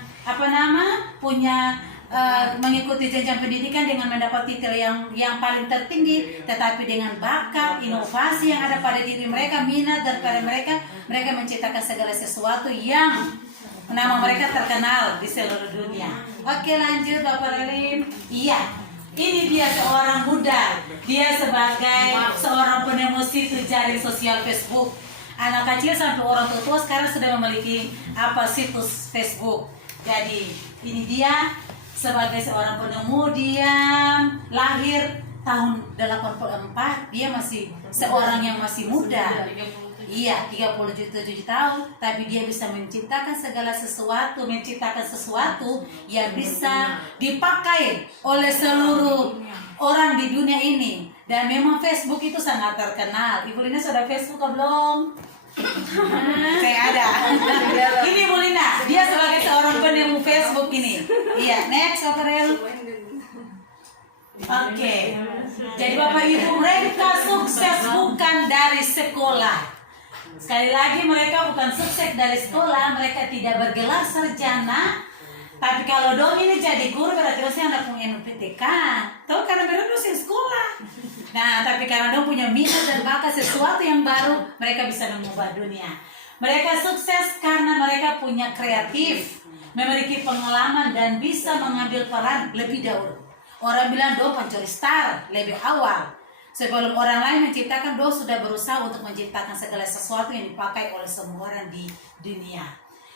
mengikuti jenjang pendidikan dengan mendapat titel yang paling tertinggi, tetapi dengan bakat, inovasi yang ada pada diri mereka, minat dan pada mereka menciptakan segala sesuatu yang nama mereka terkenal di seluruh dunia. Oke, lanjut Bapak Relin. Iya, ini dia seorang muda. Dia sebagai seorang penemu situs jaring sosial Facebook. Anak kecil sampai orang tua sekarang sudah memiliki situs Facebook. Jadi ini dia sebagai seorang penemu. Dia lahir tahun 84. Dia masih seorang yang masih muda. Iya, 37 tahun, tapi dia bisa menciptakan sesuatu yang bisa dipakai oleh seluruh orang di dunia ini. Dan memang Facebook itu sangat terkenal. Ibu Lina sudah Facebook belum? Saya ada. Ini Ibu Lina, dia sebagai seorang penemu Facebook ini. Iya, next Operel. Oke. Jadi Bapak Ibu, mereka sukses bukan dari sekolah. Sekali lagi mereka bukan sukses dari sekolah, mereka tidak bergelar sarjana. Tapi kalau dong ini jadi guru berarti harusnya anak punya NPTK. Tahu karena mereka dosen sekolah. Nah, tapi karena dong punya minat dan bakat sesuatu yang baru, mereka bisa mengubah dunia. Mereka sukses karena mereka punya kreatif. memiliki pengalaman dan bisa mengambil peran lebih dahulu. Orang bilang do pencuri star lebih awal. Sebelum orang lain menciptakan, do sudah berusaha untuk menciptakan segala sesuatu yang dipakai oleh semua orang di dunia.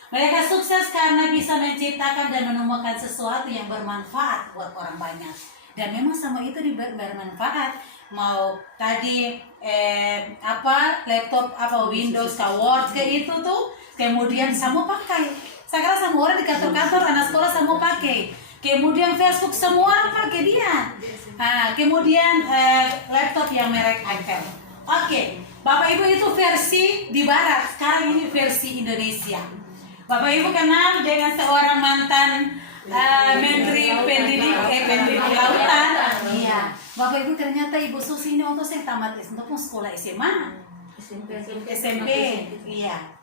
Mereka sukses karena bisa menciptakan dan menemukan sesuatu yang bermanfaat buat orang banyak. Dan memang sama itu bermanfaat. Mau tadi laptop Windows Word itu tuh kemudian semua pakai. Sekarang semua orang di kantor-kantor anak sekolah semua pakai. Kemudian Facebook semua orang pakai dia. Kemudian laptop yang merek Apple. Oke, Bapak Ibu itu versi di Barat. Sekarang ini versi Indonesia. Bapak Ibu kenal dengan seorang mantan Menteri Kelautan. Iya. Bapak Ibu ternyata Ibu Susi ini untuk saya tamat untuk sekolah SMA. SMP. Iya.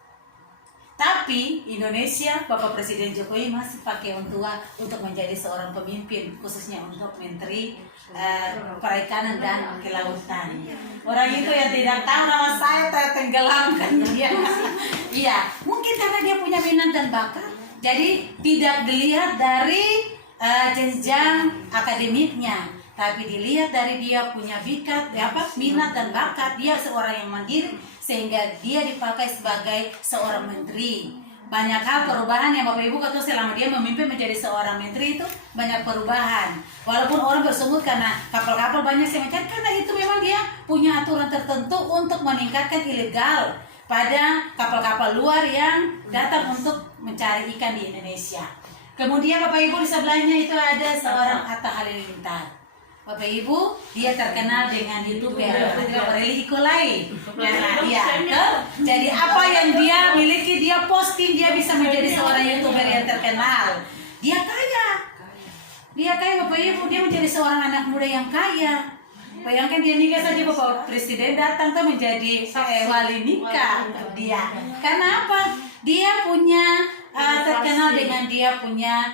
Tapi Indonesia, Bapak Presiden Jokowi masih pakai orang tua untuk menjadi seorang pemimpin, khususnya untuk Menteri Perikanan dan Kelautan. Orang itu yang tidak tahu nama saya tenggelamkan dia. Iya, mungkin karena dia punya minat dan bakat, jadi tidak dilihat dari jenjang akademiknya, tapi dilihat dari dia punya minat dan bakat. Dia seorang yang mandiri sehingga dia dipakai sebagai seorang menteri. Banyak hal perubahan yang Bapak Ibu kata selama dia memimpin menjadi seorang menteri itu banyak perubahan. Walaupun orang bersungut karena kapal-kapal banyak yang mencari, karena itu memang dia punya aturan tertentu untuk meningkatkan ilegal pada kapal-kapal luar yang datang untuk mencari ikan di Indonesia. Kemudian Bapak Ibu di sebelahnya itu ada seorang Atta Halilintar. Bapak Ibu, dia terkenal dengan YouTuber Putri Ikolai. Jadi apa yang dia miliki, dia posting, dia bisa menjadi seorang YouTuber yang terkenal. Dia kaya. Dia kaya Bapak Ibu, dia menjadi seorang anak muda yang kaya. Bayangkan dia nikah saja Bapak Presiden datang tuh menjadi wali nikah untuk dia. Karena apa? Dia punya terkenal dengan dia punya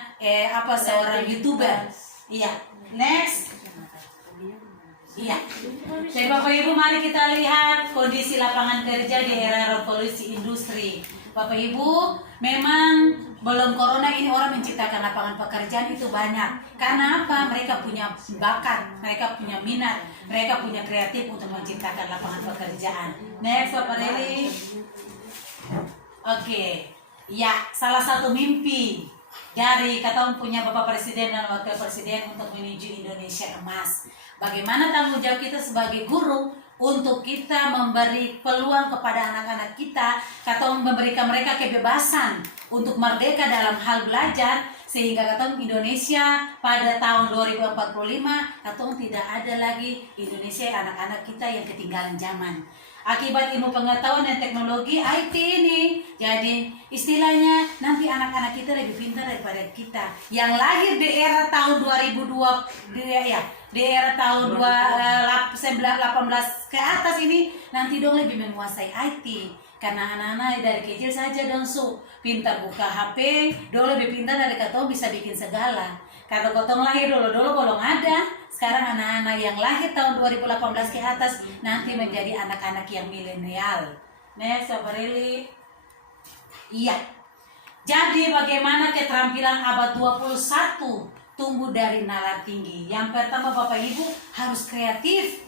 seorang YouTuber. Iya. Next. Iya. Jadi Bapak Ibu mari kita lihat kondisi lapangan kerja di era revolusi industri. Bapak Ibu, memang belum corona ini orang menciptakan lapangan pekerjaan itu banyak. Karena apa? Mereka punya bakat, mereka punya minat, mereka punya kreatif untuk menciptakan lapangan pekerjaan. Next Bapak Reli. Oke. Ya, salah satu mimpi dari kata punya Bapak Presiden dan Wakil Presiden untuk menuju Indonesia emas. Bagaimana tanggung jawab kita sebagai guru untuk kita memberi peluang kepada anak-anak kita, atau memberikan mereka kebebasan untuk merdeka dalam hal belajar, sehingga kata Indonesia pada tahun 2045 atau tidak ada lagi Indonesia anak-anak kita yang ketinggalan zaman. Akibat ilmu pengetahuan dan teknologi IT ini, jadi istilahnya nanti anak-anak kita lebih pintar daripada kita. Yang lahir di era tahun 2002 di era tahun 1918 ke atas ini nanti dong lebih menguasai IT. Karena anak-anak dari kecil saja dong pintar buka HP, dong lebih pintar dari katong bisa bikin segala. Kalau katong lahir dulu belum ada. Sekarang anak-anak yang lahir tahun 2018 ke atas nanti menjadi anak-anak yang milenial. Next, Bapak Reli. Iya. Jadi bagaimana keterampilan abad 21 tumbuh dari nalar tinggi? Yang pertama Bapak Ibu harus kreatif.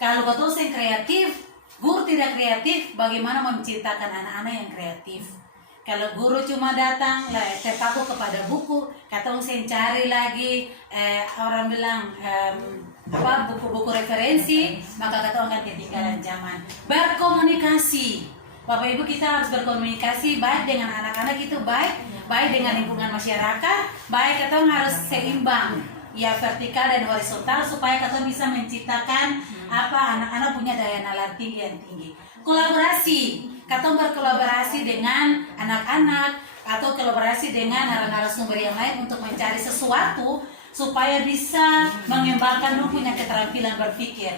Kalau dosen kreatif, guru tidak kreatif, bagaimana menciptakan anak-anak yang kreatif? Kalau guru cuma datang terpaku kepada buku, kata saya cari lagi orang bilang buku-buku referensi, maka kata akan ketinggalan zaman. Berkomunikasi, Bapak Ibu kita harus berkomunikasi baik dengan anak-anak itu baik dengan lingkungan masyarakat, baik kata harus seimbang, ya vertikal dan horizontal supaya kata bisa menciptakan anak-anak punya daya nalar tinggi yang tinggi. Kolaborasi, kata berkolaborasi dengan anak-anak atau kolaborasi dengan narasumber yang lain untuk mencari sesuatu supaya bisa mengembangkan punya keterampilan berpikir.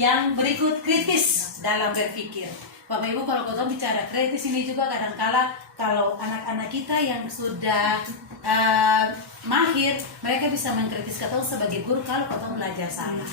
Yang berikut kritis dalam berpikir. Bapak Ibu kalau kita bicara kritis ini juga kadang-kala kalau anak-anak kita yang sudah mahir, mereka bisa mengkritis kata sebagai guru kalau kita belajar salah.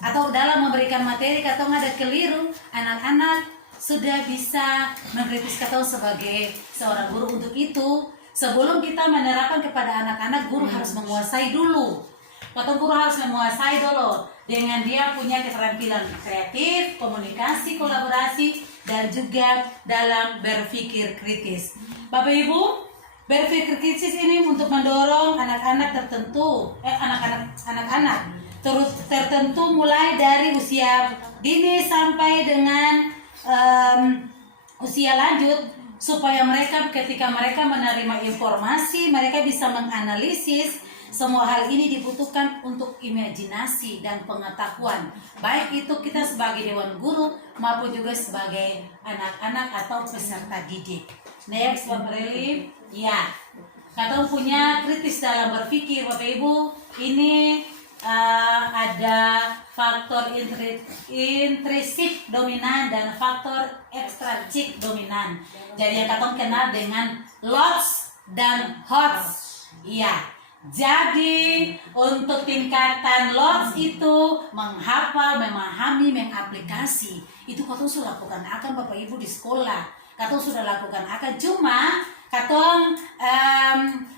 Atau dalam memberikan materi kata ada keliru, anak-anak sudah bisa mengkritis kata sebagai seorang guru. Untuk itu sebelum kita menerapkan kepada anak-anak, guru harus menguasai dulu. Atau guru harus menguasai dulu dengan dia punya keterampilan kreatif, komunikasi, kolaborasi, dan juga dalam berpikir kritis. Bapak Ibu, berpikir kritis ini untuk mendorong anak-anak tertentu, anak-anak tertentu mulai dari usia dini sampai dengan usia lanjut, supaya mereka ketika mereka menerima informasi, mereka bisa menganalisis. Semua hal ini dibutuhkan untuk imajinasi dan pengetahuan, baik itu kita sebagai dewan guru maupun juga sebagai anak-anak atau peserta didik. Next, Bapak Reli. Ya, kata punya kritis dalam berpikir, Bapak Ibu. Ini ada faktor intrinsik dominan dan faktor ekstrinsik dominan. Jadi yang kata kenal dengan lots dan hots. Iya. Jadi untuk tingkatan lots itu menghafal, memahami, mengaplikasi. Itu katong sudah lakukan akan Bapak Ibu di sekolah. Katong sudah lakukan akan, cuma katong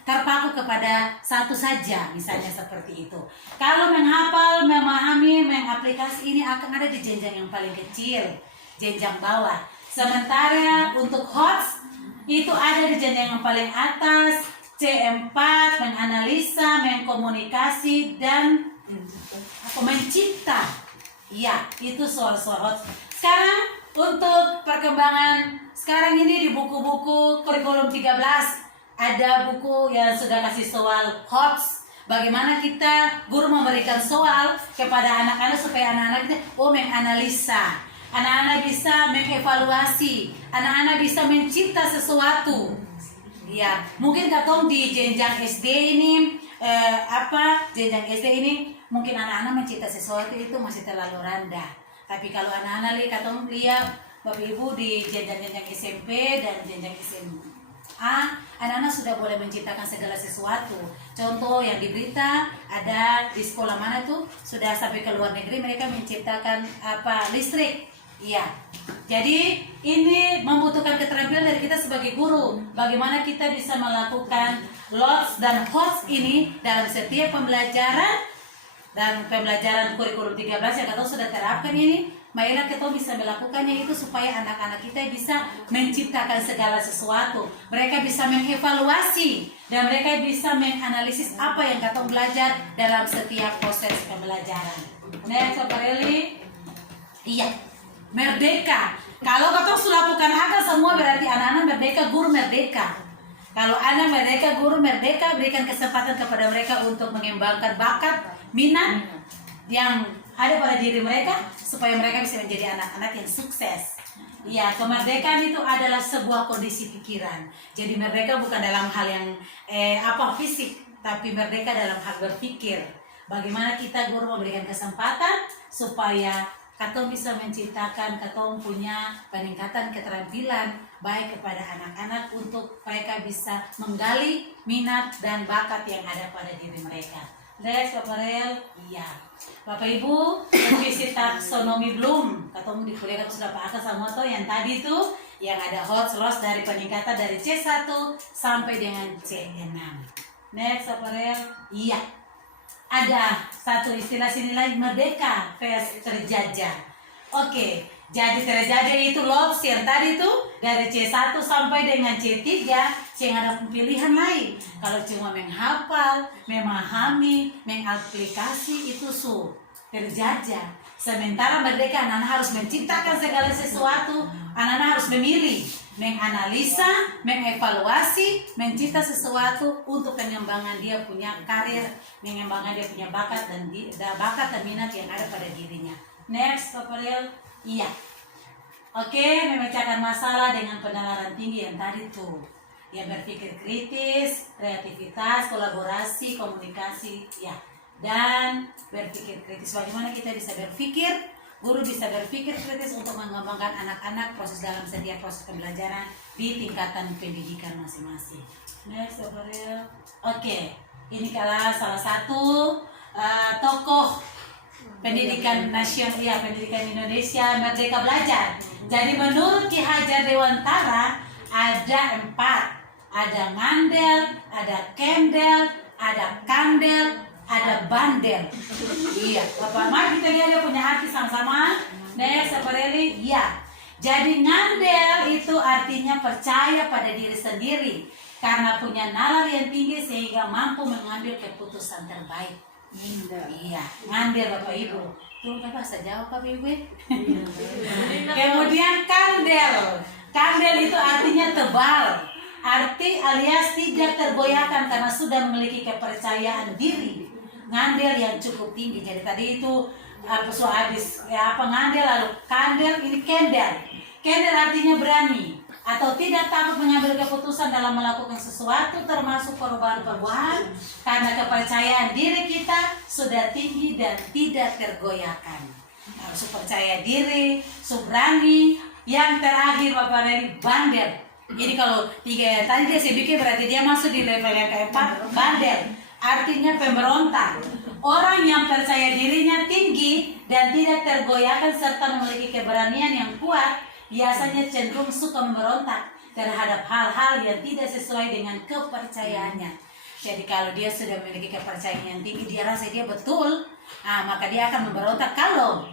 terpaku kepada satu saja, misalnya seperti itu. Kalau menghafal, memahami, mengaplikasi ini akan ada di jenjang yang paling kecil, jenjang bawah. Sementara untuk hots itu ada di jenjang yang paling atas, C4, menganalisa, mengkomunikasi, dan mencipta. Iya, itu soal-soal hots. Sekarang untuk perkembangan sekarang ini di buku-buku kurikulum 13 ada buku yang sudah kasih soal hots. Bagaimana kita guru memberikan soal kepada anak-anak supaya anak-anak itu menganalisa, anak-anak bisa mengevaluasi, anak-anak bisa mencipta sesuatu. Ya, mungkin katong di jenjang SD ini jenjang SD ini mungkin anak-anak mencipta sesuatu itu masih terlalu rendah. Tapi kalau anak-anak katong lihat Bapak Ibu di jenjang-jenjang SMP dan jenjang SMA, anak-anak sudah boleh menciptakan segala sesuatu. Contoh yang di berita ada di sekolah mana tuh sudah sampai ke luar negeri mereka menciptakan listrik. Iya. Jadi ini membutuhkan keterampilan dari kita sebagai guru. Bagaimana kita bisa melakukan lots dan hots ini dalam setiap pembelajaran dan pembelajaran kurikulum 13 yang kita sudah terapkan ini. Marilah kita bisa melakukannya itu supaya anak-anak kita bisa menciptakan segala sesuatu. Mereka bisa mengevaluasi dan mereka bisa menganalisis apa yang kita belajar dalam setiap proses pembelajaran. Next, Bapak Reli. Iya. Merdeka. Kalau kau sudah lakukan akan semua berarti anak-anak merdeka, guru merdeka. Kalau anak merdeka, guru merdeka, berikan kesempatan kepada mereka untuk mengembangkan bakat, minat yang ada pada diri mereka supaya mereka bisa menjadi anak-anak yang sukses. Ya, kemerdekaan itu adalah sebuah kondisi pikiran. Jadi merdeka bukan dalam hal yang fisik, tapi merdeka dalam hal berpikir. Bagaimana kita guru memberikan kesempatan supaya katong bisa menciptakan, katong punya peningkatan keterampilan baik kepada anak-anak untuk mereka bisa menggali minat dan bakat yang ada pada diri mereka. Next, Bapak Rel. Iya. Bapak Ibu, revisi taksonomi Bloom. Katong di kuliah katong sudah pakai semua tuh yang tadi tuh yang ada hots loss dari peningkatan dari C1 sampai dengan C6. Next, Bapak Rel. Iya. Ada satu istilah sini lagi, merdeka versus terjajah. Oke, jadi terjajah itu lots yang tadi tuh dari C1 sampai dengan C3, yang ada pilihan lain. Kalau cuma menghafal, memahami, mengaplikasi itu terjajah. Sementara merdeka anak-anak harus menciptakan segala sesuatu, anak-anak harus memilih, menganalisa, mengevaluasi, mencipta sesuatu untuk pengembangan dia punya karir, pengembangan dia punya bakat dan minat yang ada pada dirinya. Next, Bapak Riel. Iya. Oke, memecahkan masalah dengan penalaran tinggi yang tadi tuh. Yang berpikir kritis, kreativitas, kolaborasi, komunikasi, ya. Dan berpikir kritis. Bagaimana kita bisa berpikir? Guru bisa berpikir kritis untuk mengembangkan anak-anak dalam setiap proses pembelajaran di tingkatan pendidikan masing-masing. Next, Bapak Riel. Oke, ini salah satu tokoh pendidikan nasional, ya, pendidikan Indonesia, Merdeka Belajar. Jadi menurut Ki Hajar Dewantara ada 4. ada ngandel, ada kendel, ada kandel, ada bandel. Iya, Bapak, mari kita lihat dia punya arti sama-sama. Seperti ya. Jadi ngandel itu artinya percaya pada diri sendiri karena punya nalar yang tinggi sehingga mampu mengambil keputusan terbaik. Iya, ngandel Bapak Ibu. Tuh bahasa Jawa Pak Ibu. Kemudian kandel. Kandel itu artinya tebal. Arti alias tidak tergoyahkan karena sudah memiliki kepercayaan diri. Ngandel yang cukup tinggi. Jadi tadi itu habis ngandel lalu kandel, ini kendel. Kendel artinya berani atau tidak takut mengambil keputusan dalam melakukan sesuatu termasuk perubahan-perubahan karena kepercayaan diri kita sudah tinggi dan tidak tergoyahkan. Harus percaya diri, berani. Yang terakhir Bapak Reni, bandel. Jadi kalau tiga tadi dia saya bikin berarti dia masuk di level yang keempat, bandel. Artinya pemberontak. Orang yang percaya dirinya tinggi dan tidak tergoyahkan serta memiliki keberanian yang kuat biasanya cenderung suka memberontak terhadap hal-hal yang tidak sesuai dengan kepercayaannya. Jadi kalau dia sudah memiliki kepercayaan yang tinggi, dia rasa dia betul, maka dia akan memberontak kalau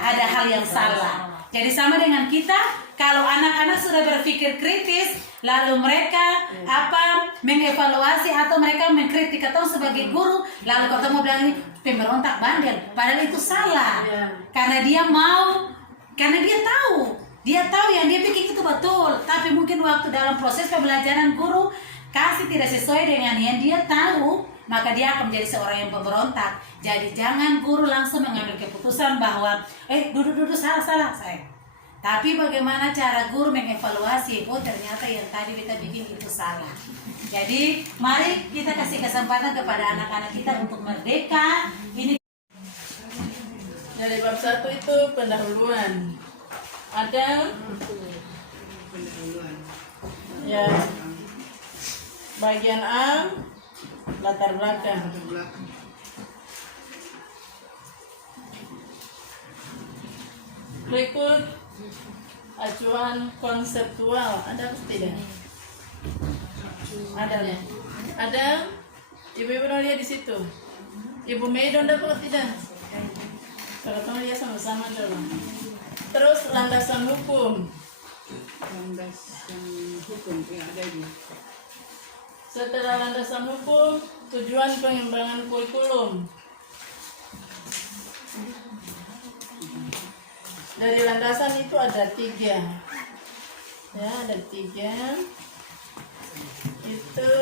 ada hal yang salah. Jadi sama dengan kita, kalau anak-anak sudah berpikir kritis, lalu mereka mengevaluasi atau mereka mengkritik atau sebagai guru, lalu ketemu bilang ini pemberontak bandel, padahal itu salah. Karena dia tahu yang dia pikir itu betul, tapi mungkin waktu dalam proses pembelajaran guru kasih tidak sesuai dengan yang dia tahu, maka dia akan menjadi seorang yang pemberontak. Jadi jangan guru langsung mengambil keputusan bahwa duduk salah saya. Tapi bagaimana cara guru mengevaluasi, ternyata yang tadi kita bikin itu salah. Jadi mari kita kasih kesempatan kepada anak-anak kita untuk merdeka. Ini Dari bab 1 itu pendahuluan. Ada ya bagian A, latar belakang. Berikut acuan konseptual. Ada atau tidak? Ada. Ibu-ibu lihat di situ. Ibu Mei dapat atau tidak? Kalau kamu lihat sama-sama dulu. Terus landasan hukum. Ada ini. Setelah landasan hukum, tujuan pengembangan kurikulum. Dari landasan itu ada 3. Ya, ada 3. Itu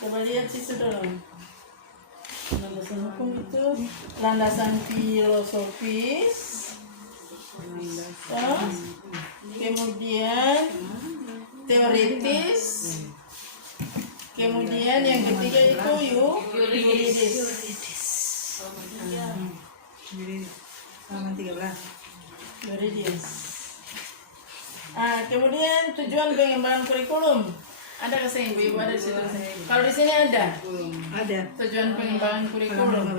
coba lihat situ dulu. Landasan hukum itu landasan filosofis, kemudian teoritis, kemudian yang ketiga itu yuridis. Yuridis. Kemudian tujuan pengembangan kurikulum. Ada kesini ibu ada di situ. Kalau di sini ada. Ada. Tujuan pengembangan kurikulum. 15.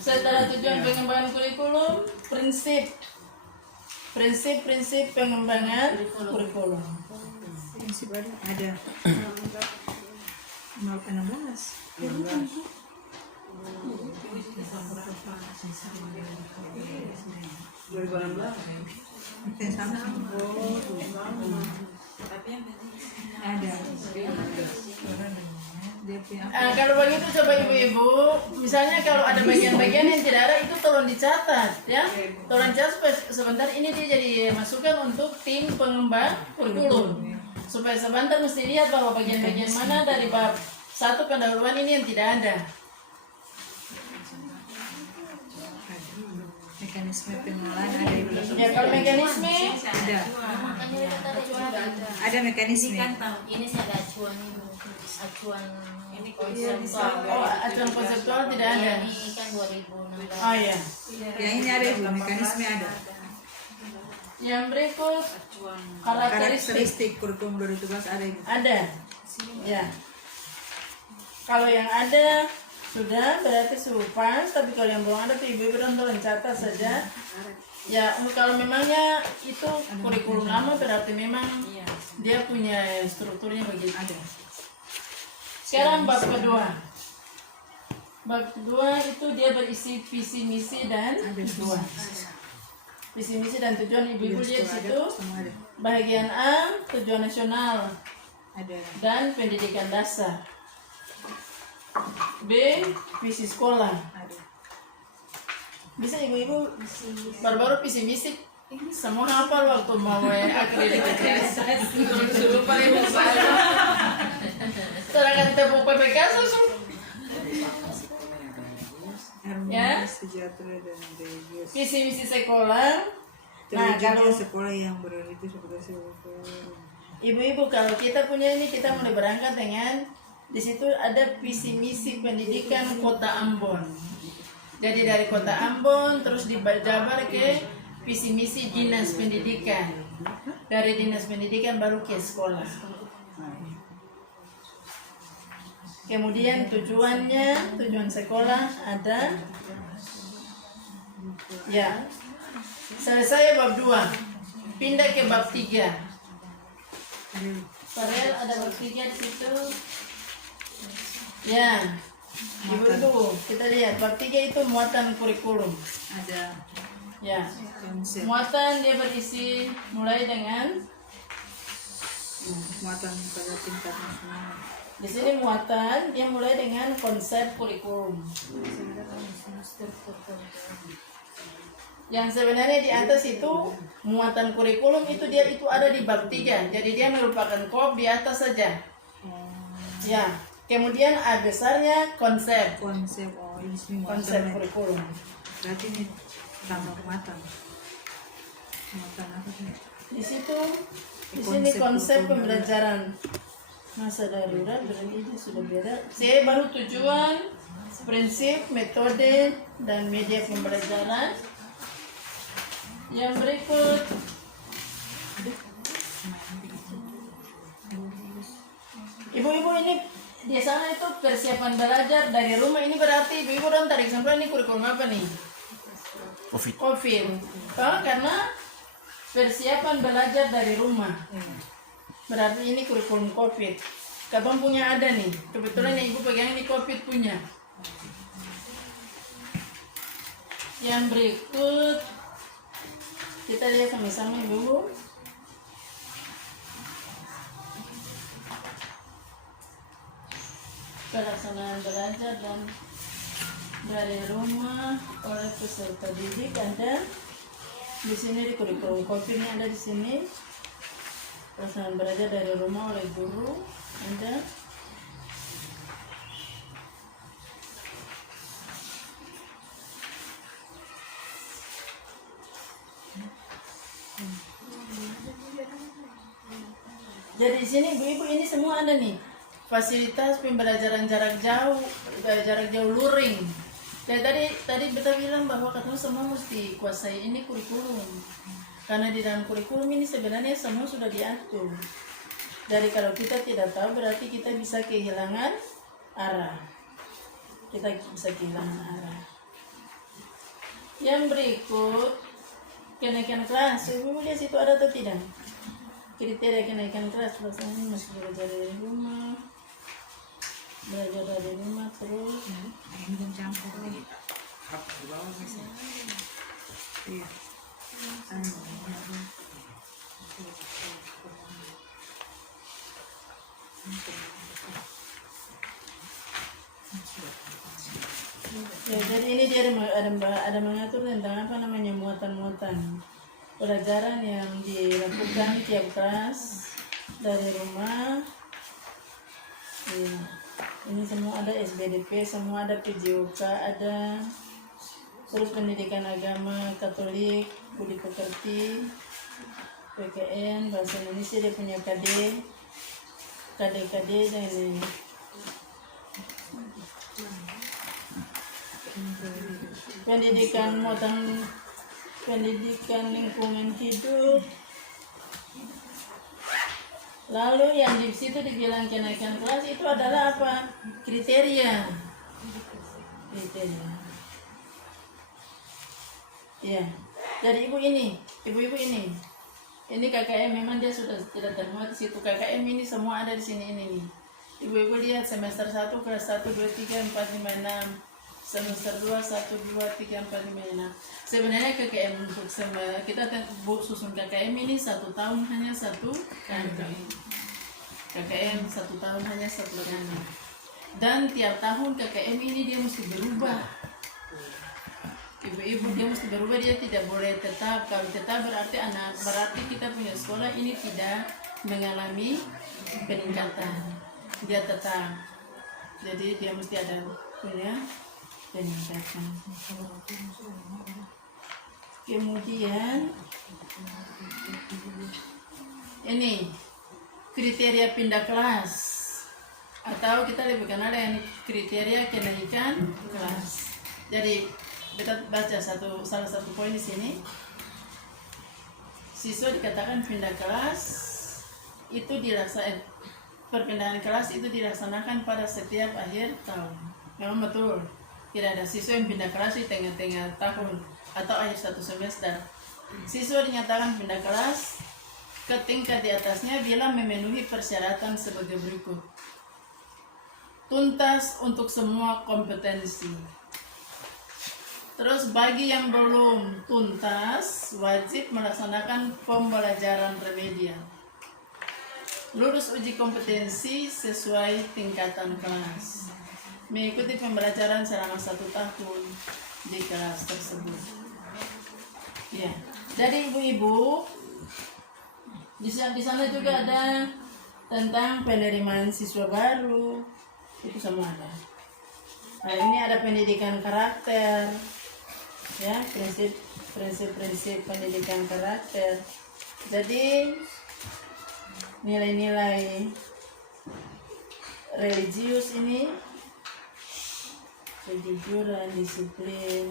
Setelah tujuan pengembangan kurikulum, prinsip pengembangan kurikulum. Prinsip ada. 16. Kalau begitu coba ibu-ibu, misalnya kalau ada bagian-bagian yang tidak ada itu tolong dicatat ya. Tolong catat supaya sebentar ini dia jadi masukan untuk tim pengembang kurikulum. Supaya sebentar mesti lihat bahwa bagian-bagian mana dari bab 1 pendahuluan ini yang tidak ada. Mekanisme pengelolaan ada di belakang. Ya kalau mekanisme Ada. Ada mekanisme. Ini saya ada acuan ini. Acuan ini acuan konseptual tidak ada. Ini kan 2016. Oh iya. Yang ini ada ibu, mekanisme ada. Yang berikut karakteristik Karakteristik kurikulum 2017 ada ibu. ada. Ya. Kalau yang ada Sudah, berarti pas. Tapi kalau yang belum ada tuh ibu-ibu tolong catat saja. Ya, kalau memangnya itu kurikulum lama berarti memang dia punya strukturnya begitu. Sekarang bab kedua. Bab kedua itu dia berisi visi misi dan tujuan. Visi misi dan tujuan ibu-ibu lihat situ. Bagian A tujuan nasional dan pendidikan dasar. B visi sekolah. Bisa ibu-ibu baru-baru visi misi ini semua hafal waktu mau akreditasi. Lupa ibu saya. Serahkan tepuk PPK susu. Ya. Visi misi sekolah. Nah, kalau sekolah yang berarti seperti ibu-ibu kalau kita punya ini kita mulai berangkat dengan di situ ada visi misi pendidikan Kota Ambon. Jadi dari Kota Ambon terus dijabar ke visi misi dinas pendidikan. Dari dinas pendidikan baru ke sekolah. Kemudian tujuannya, tujuan sekolah ada. Ya. Selesai bab 2. Pindah ke bab 3. Padahal ada bab 3 di situ. Ya. Ibu-ibu, kita lihat bab 3 itu muatan kurikulum. ada Ya. konsep Muatan dia berisi mulai dengan muatan pada tingkat nasional. di sini muatan dia mulai dengan konsep kurikulum. Yang sebenarnya di atas itu muatan kurikulum itu dia itu ada di bab 3. Jadi dia merupakan kop di atas saja. Ya. Kemudian A besarnya konsep. Konsep ini sini Konsep muatan. kurikulum. Berarti ini tambah muatan. Muatan apa sih? Di situ di sini konsep pembelajaran masa darurat berarti itu sudah beda. C baru tujuan, prinsip, metode dan media pembelajaran. Yang berikut ibu-ibu ini di sana itu persiapan belajar dari rumah. Ini berarti ibu-ibu dong tarik sampel ini kurikulum apa nih? COVID. Karena persiapan belajar dari rumah. Berarti ini kurikulum COVID. Katong punya ada nih. Kebetulan yang ibu pegang ini COVID punya. Yang berikut kita lihat sama-sama ibu. Pelaksanaan belajar dan dari rumah oleh peserta didik ada di sini di kurikulum COVID ini ada di sini. Pelaksanaan belajar dari rumah oleh guru ada. Jadi di sini ibu-ibu ini semua ada nih. Fasilitas pembelajaran jarak jauh luring. Dan tadi beta bilang bahwa katanya semua mesti kuasai ini kurikulum. Karena di dalam kurikulum ini sebenarnya semua sudah diatur. Dari kalau kita tidak tahu berarti kita bisa kehilangan arah. Kita bisa kehilangan arah. Yang berikut kenaikan kelas. Ibu lihat situ ada atau tidak? Kriteria kenaikan kelas biasanya masih belajar dari rumah. Belajar dari rumah terus. Ini kan campur nih. Hap di bawah bisa. Iya. Ya, jadi ini dia ada mengatur tentang apa namanya muatan-muatan pelajaran yang dilakukan tiap kelas dari rumah. Ya, ini semua ada SBDP, semua ada PJOK, ada terus pendidikan agama Katolik, budi pekerti, PKN, bahasa Indonesia dia punya KD dan ini. Pendidikan muatan pendidikan lingkungan hidup. Lalu yang di situ dibilang kenaikan kelas itu adalah apa? Kriteria. kriteria. Iya. Jadi ibu-ibu ini KKM memang dia sudah tidak termuat di situ. KKM ini semua ada di sini ini nih. Ibu-ibu lihat semester 1 kelas 1 2 3 4 5 6. Semester 2 1 2 3 4 5 6. Sebenarnya KKM untuk kita susun KKM ini 1 tahun hanya 1 kali. KKM 1 tahun hanya 1 kali. Dan tiap tahun KKM ini dia mesti berubah. Ibu-ibu dia mesti berubah, dia tidak boleh tetap. Kalau tetap berarti kita punya sekolah ini tidak mengalami peningkatan. Dia tetap. Jadi dia mesti ada punya peningkatan. Kemudian ini kriteria pindah kelas, atau kita lebih kenal dengan kriteria kenaikan kelas. Jadi kita baca salah satu poin di sini. Siswa dikatakan pindah kelas itu perpindahan kelas itu dilaksanakan pada setiap akhir tahun. Memang betul, tidak ada siswa yang pindah kelas di tengah-tengah tahun atau akhir 1 semester. Siswa dinyatakan pindah kelas ke tingkat di atasnya bila memenuhi persyaratan sebagai berikut. Tuntas untuk semua kompetensi. Terus bagi yang belum tuntas, wajib melaksanakan pembelajaran remedial. Lulus uji kompetensi sesuai tingkatan kelas. Mengikuti pembelajaran selama 1 tahun di kelas tersebut. Ya, jadi ibu-ibu, di sana juga ada tentang penerimaan siswa baru, itu semua ada. Nah, ini ada pendidikan karakter. Ya, prinsip pendidikan karakter. Jadi nilai-nilai religius ini, kejujuran, disiplin,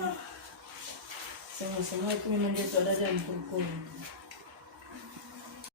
semua itu memang dia sudah ada dalam hukum.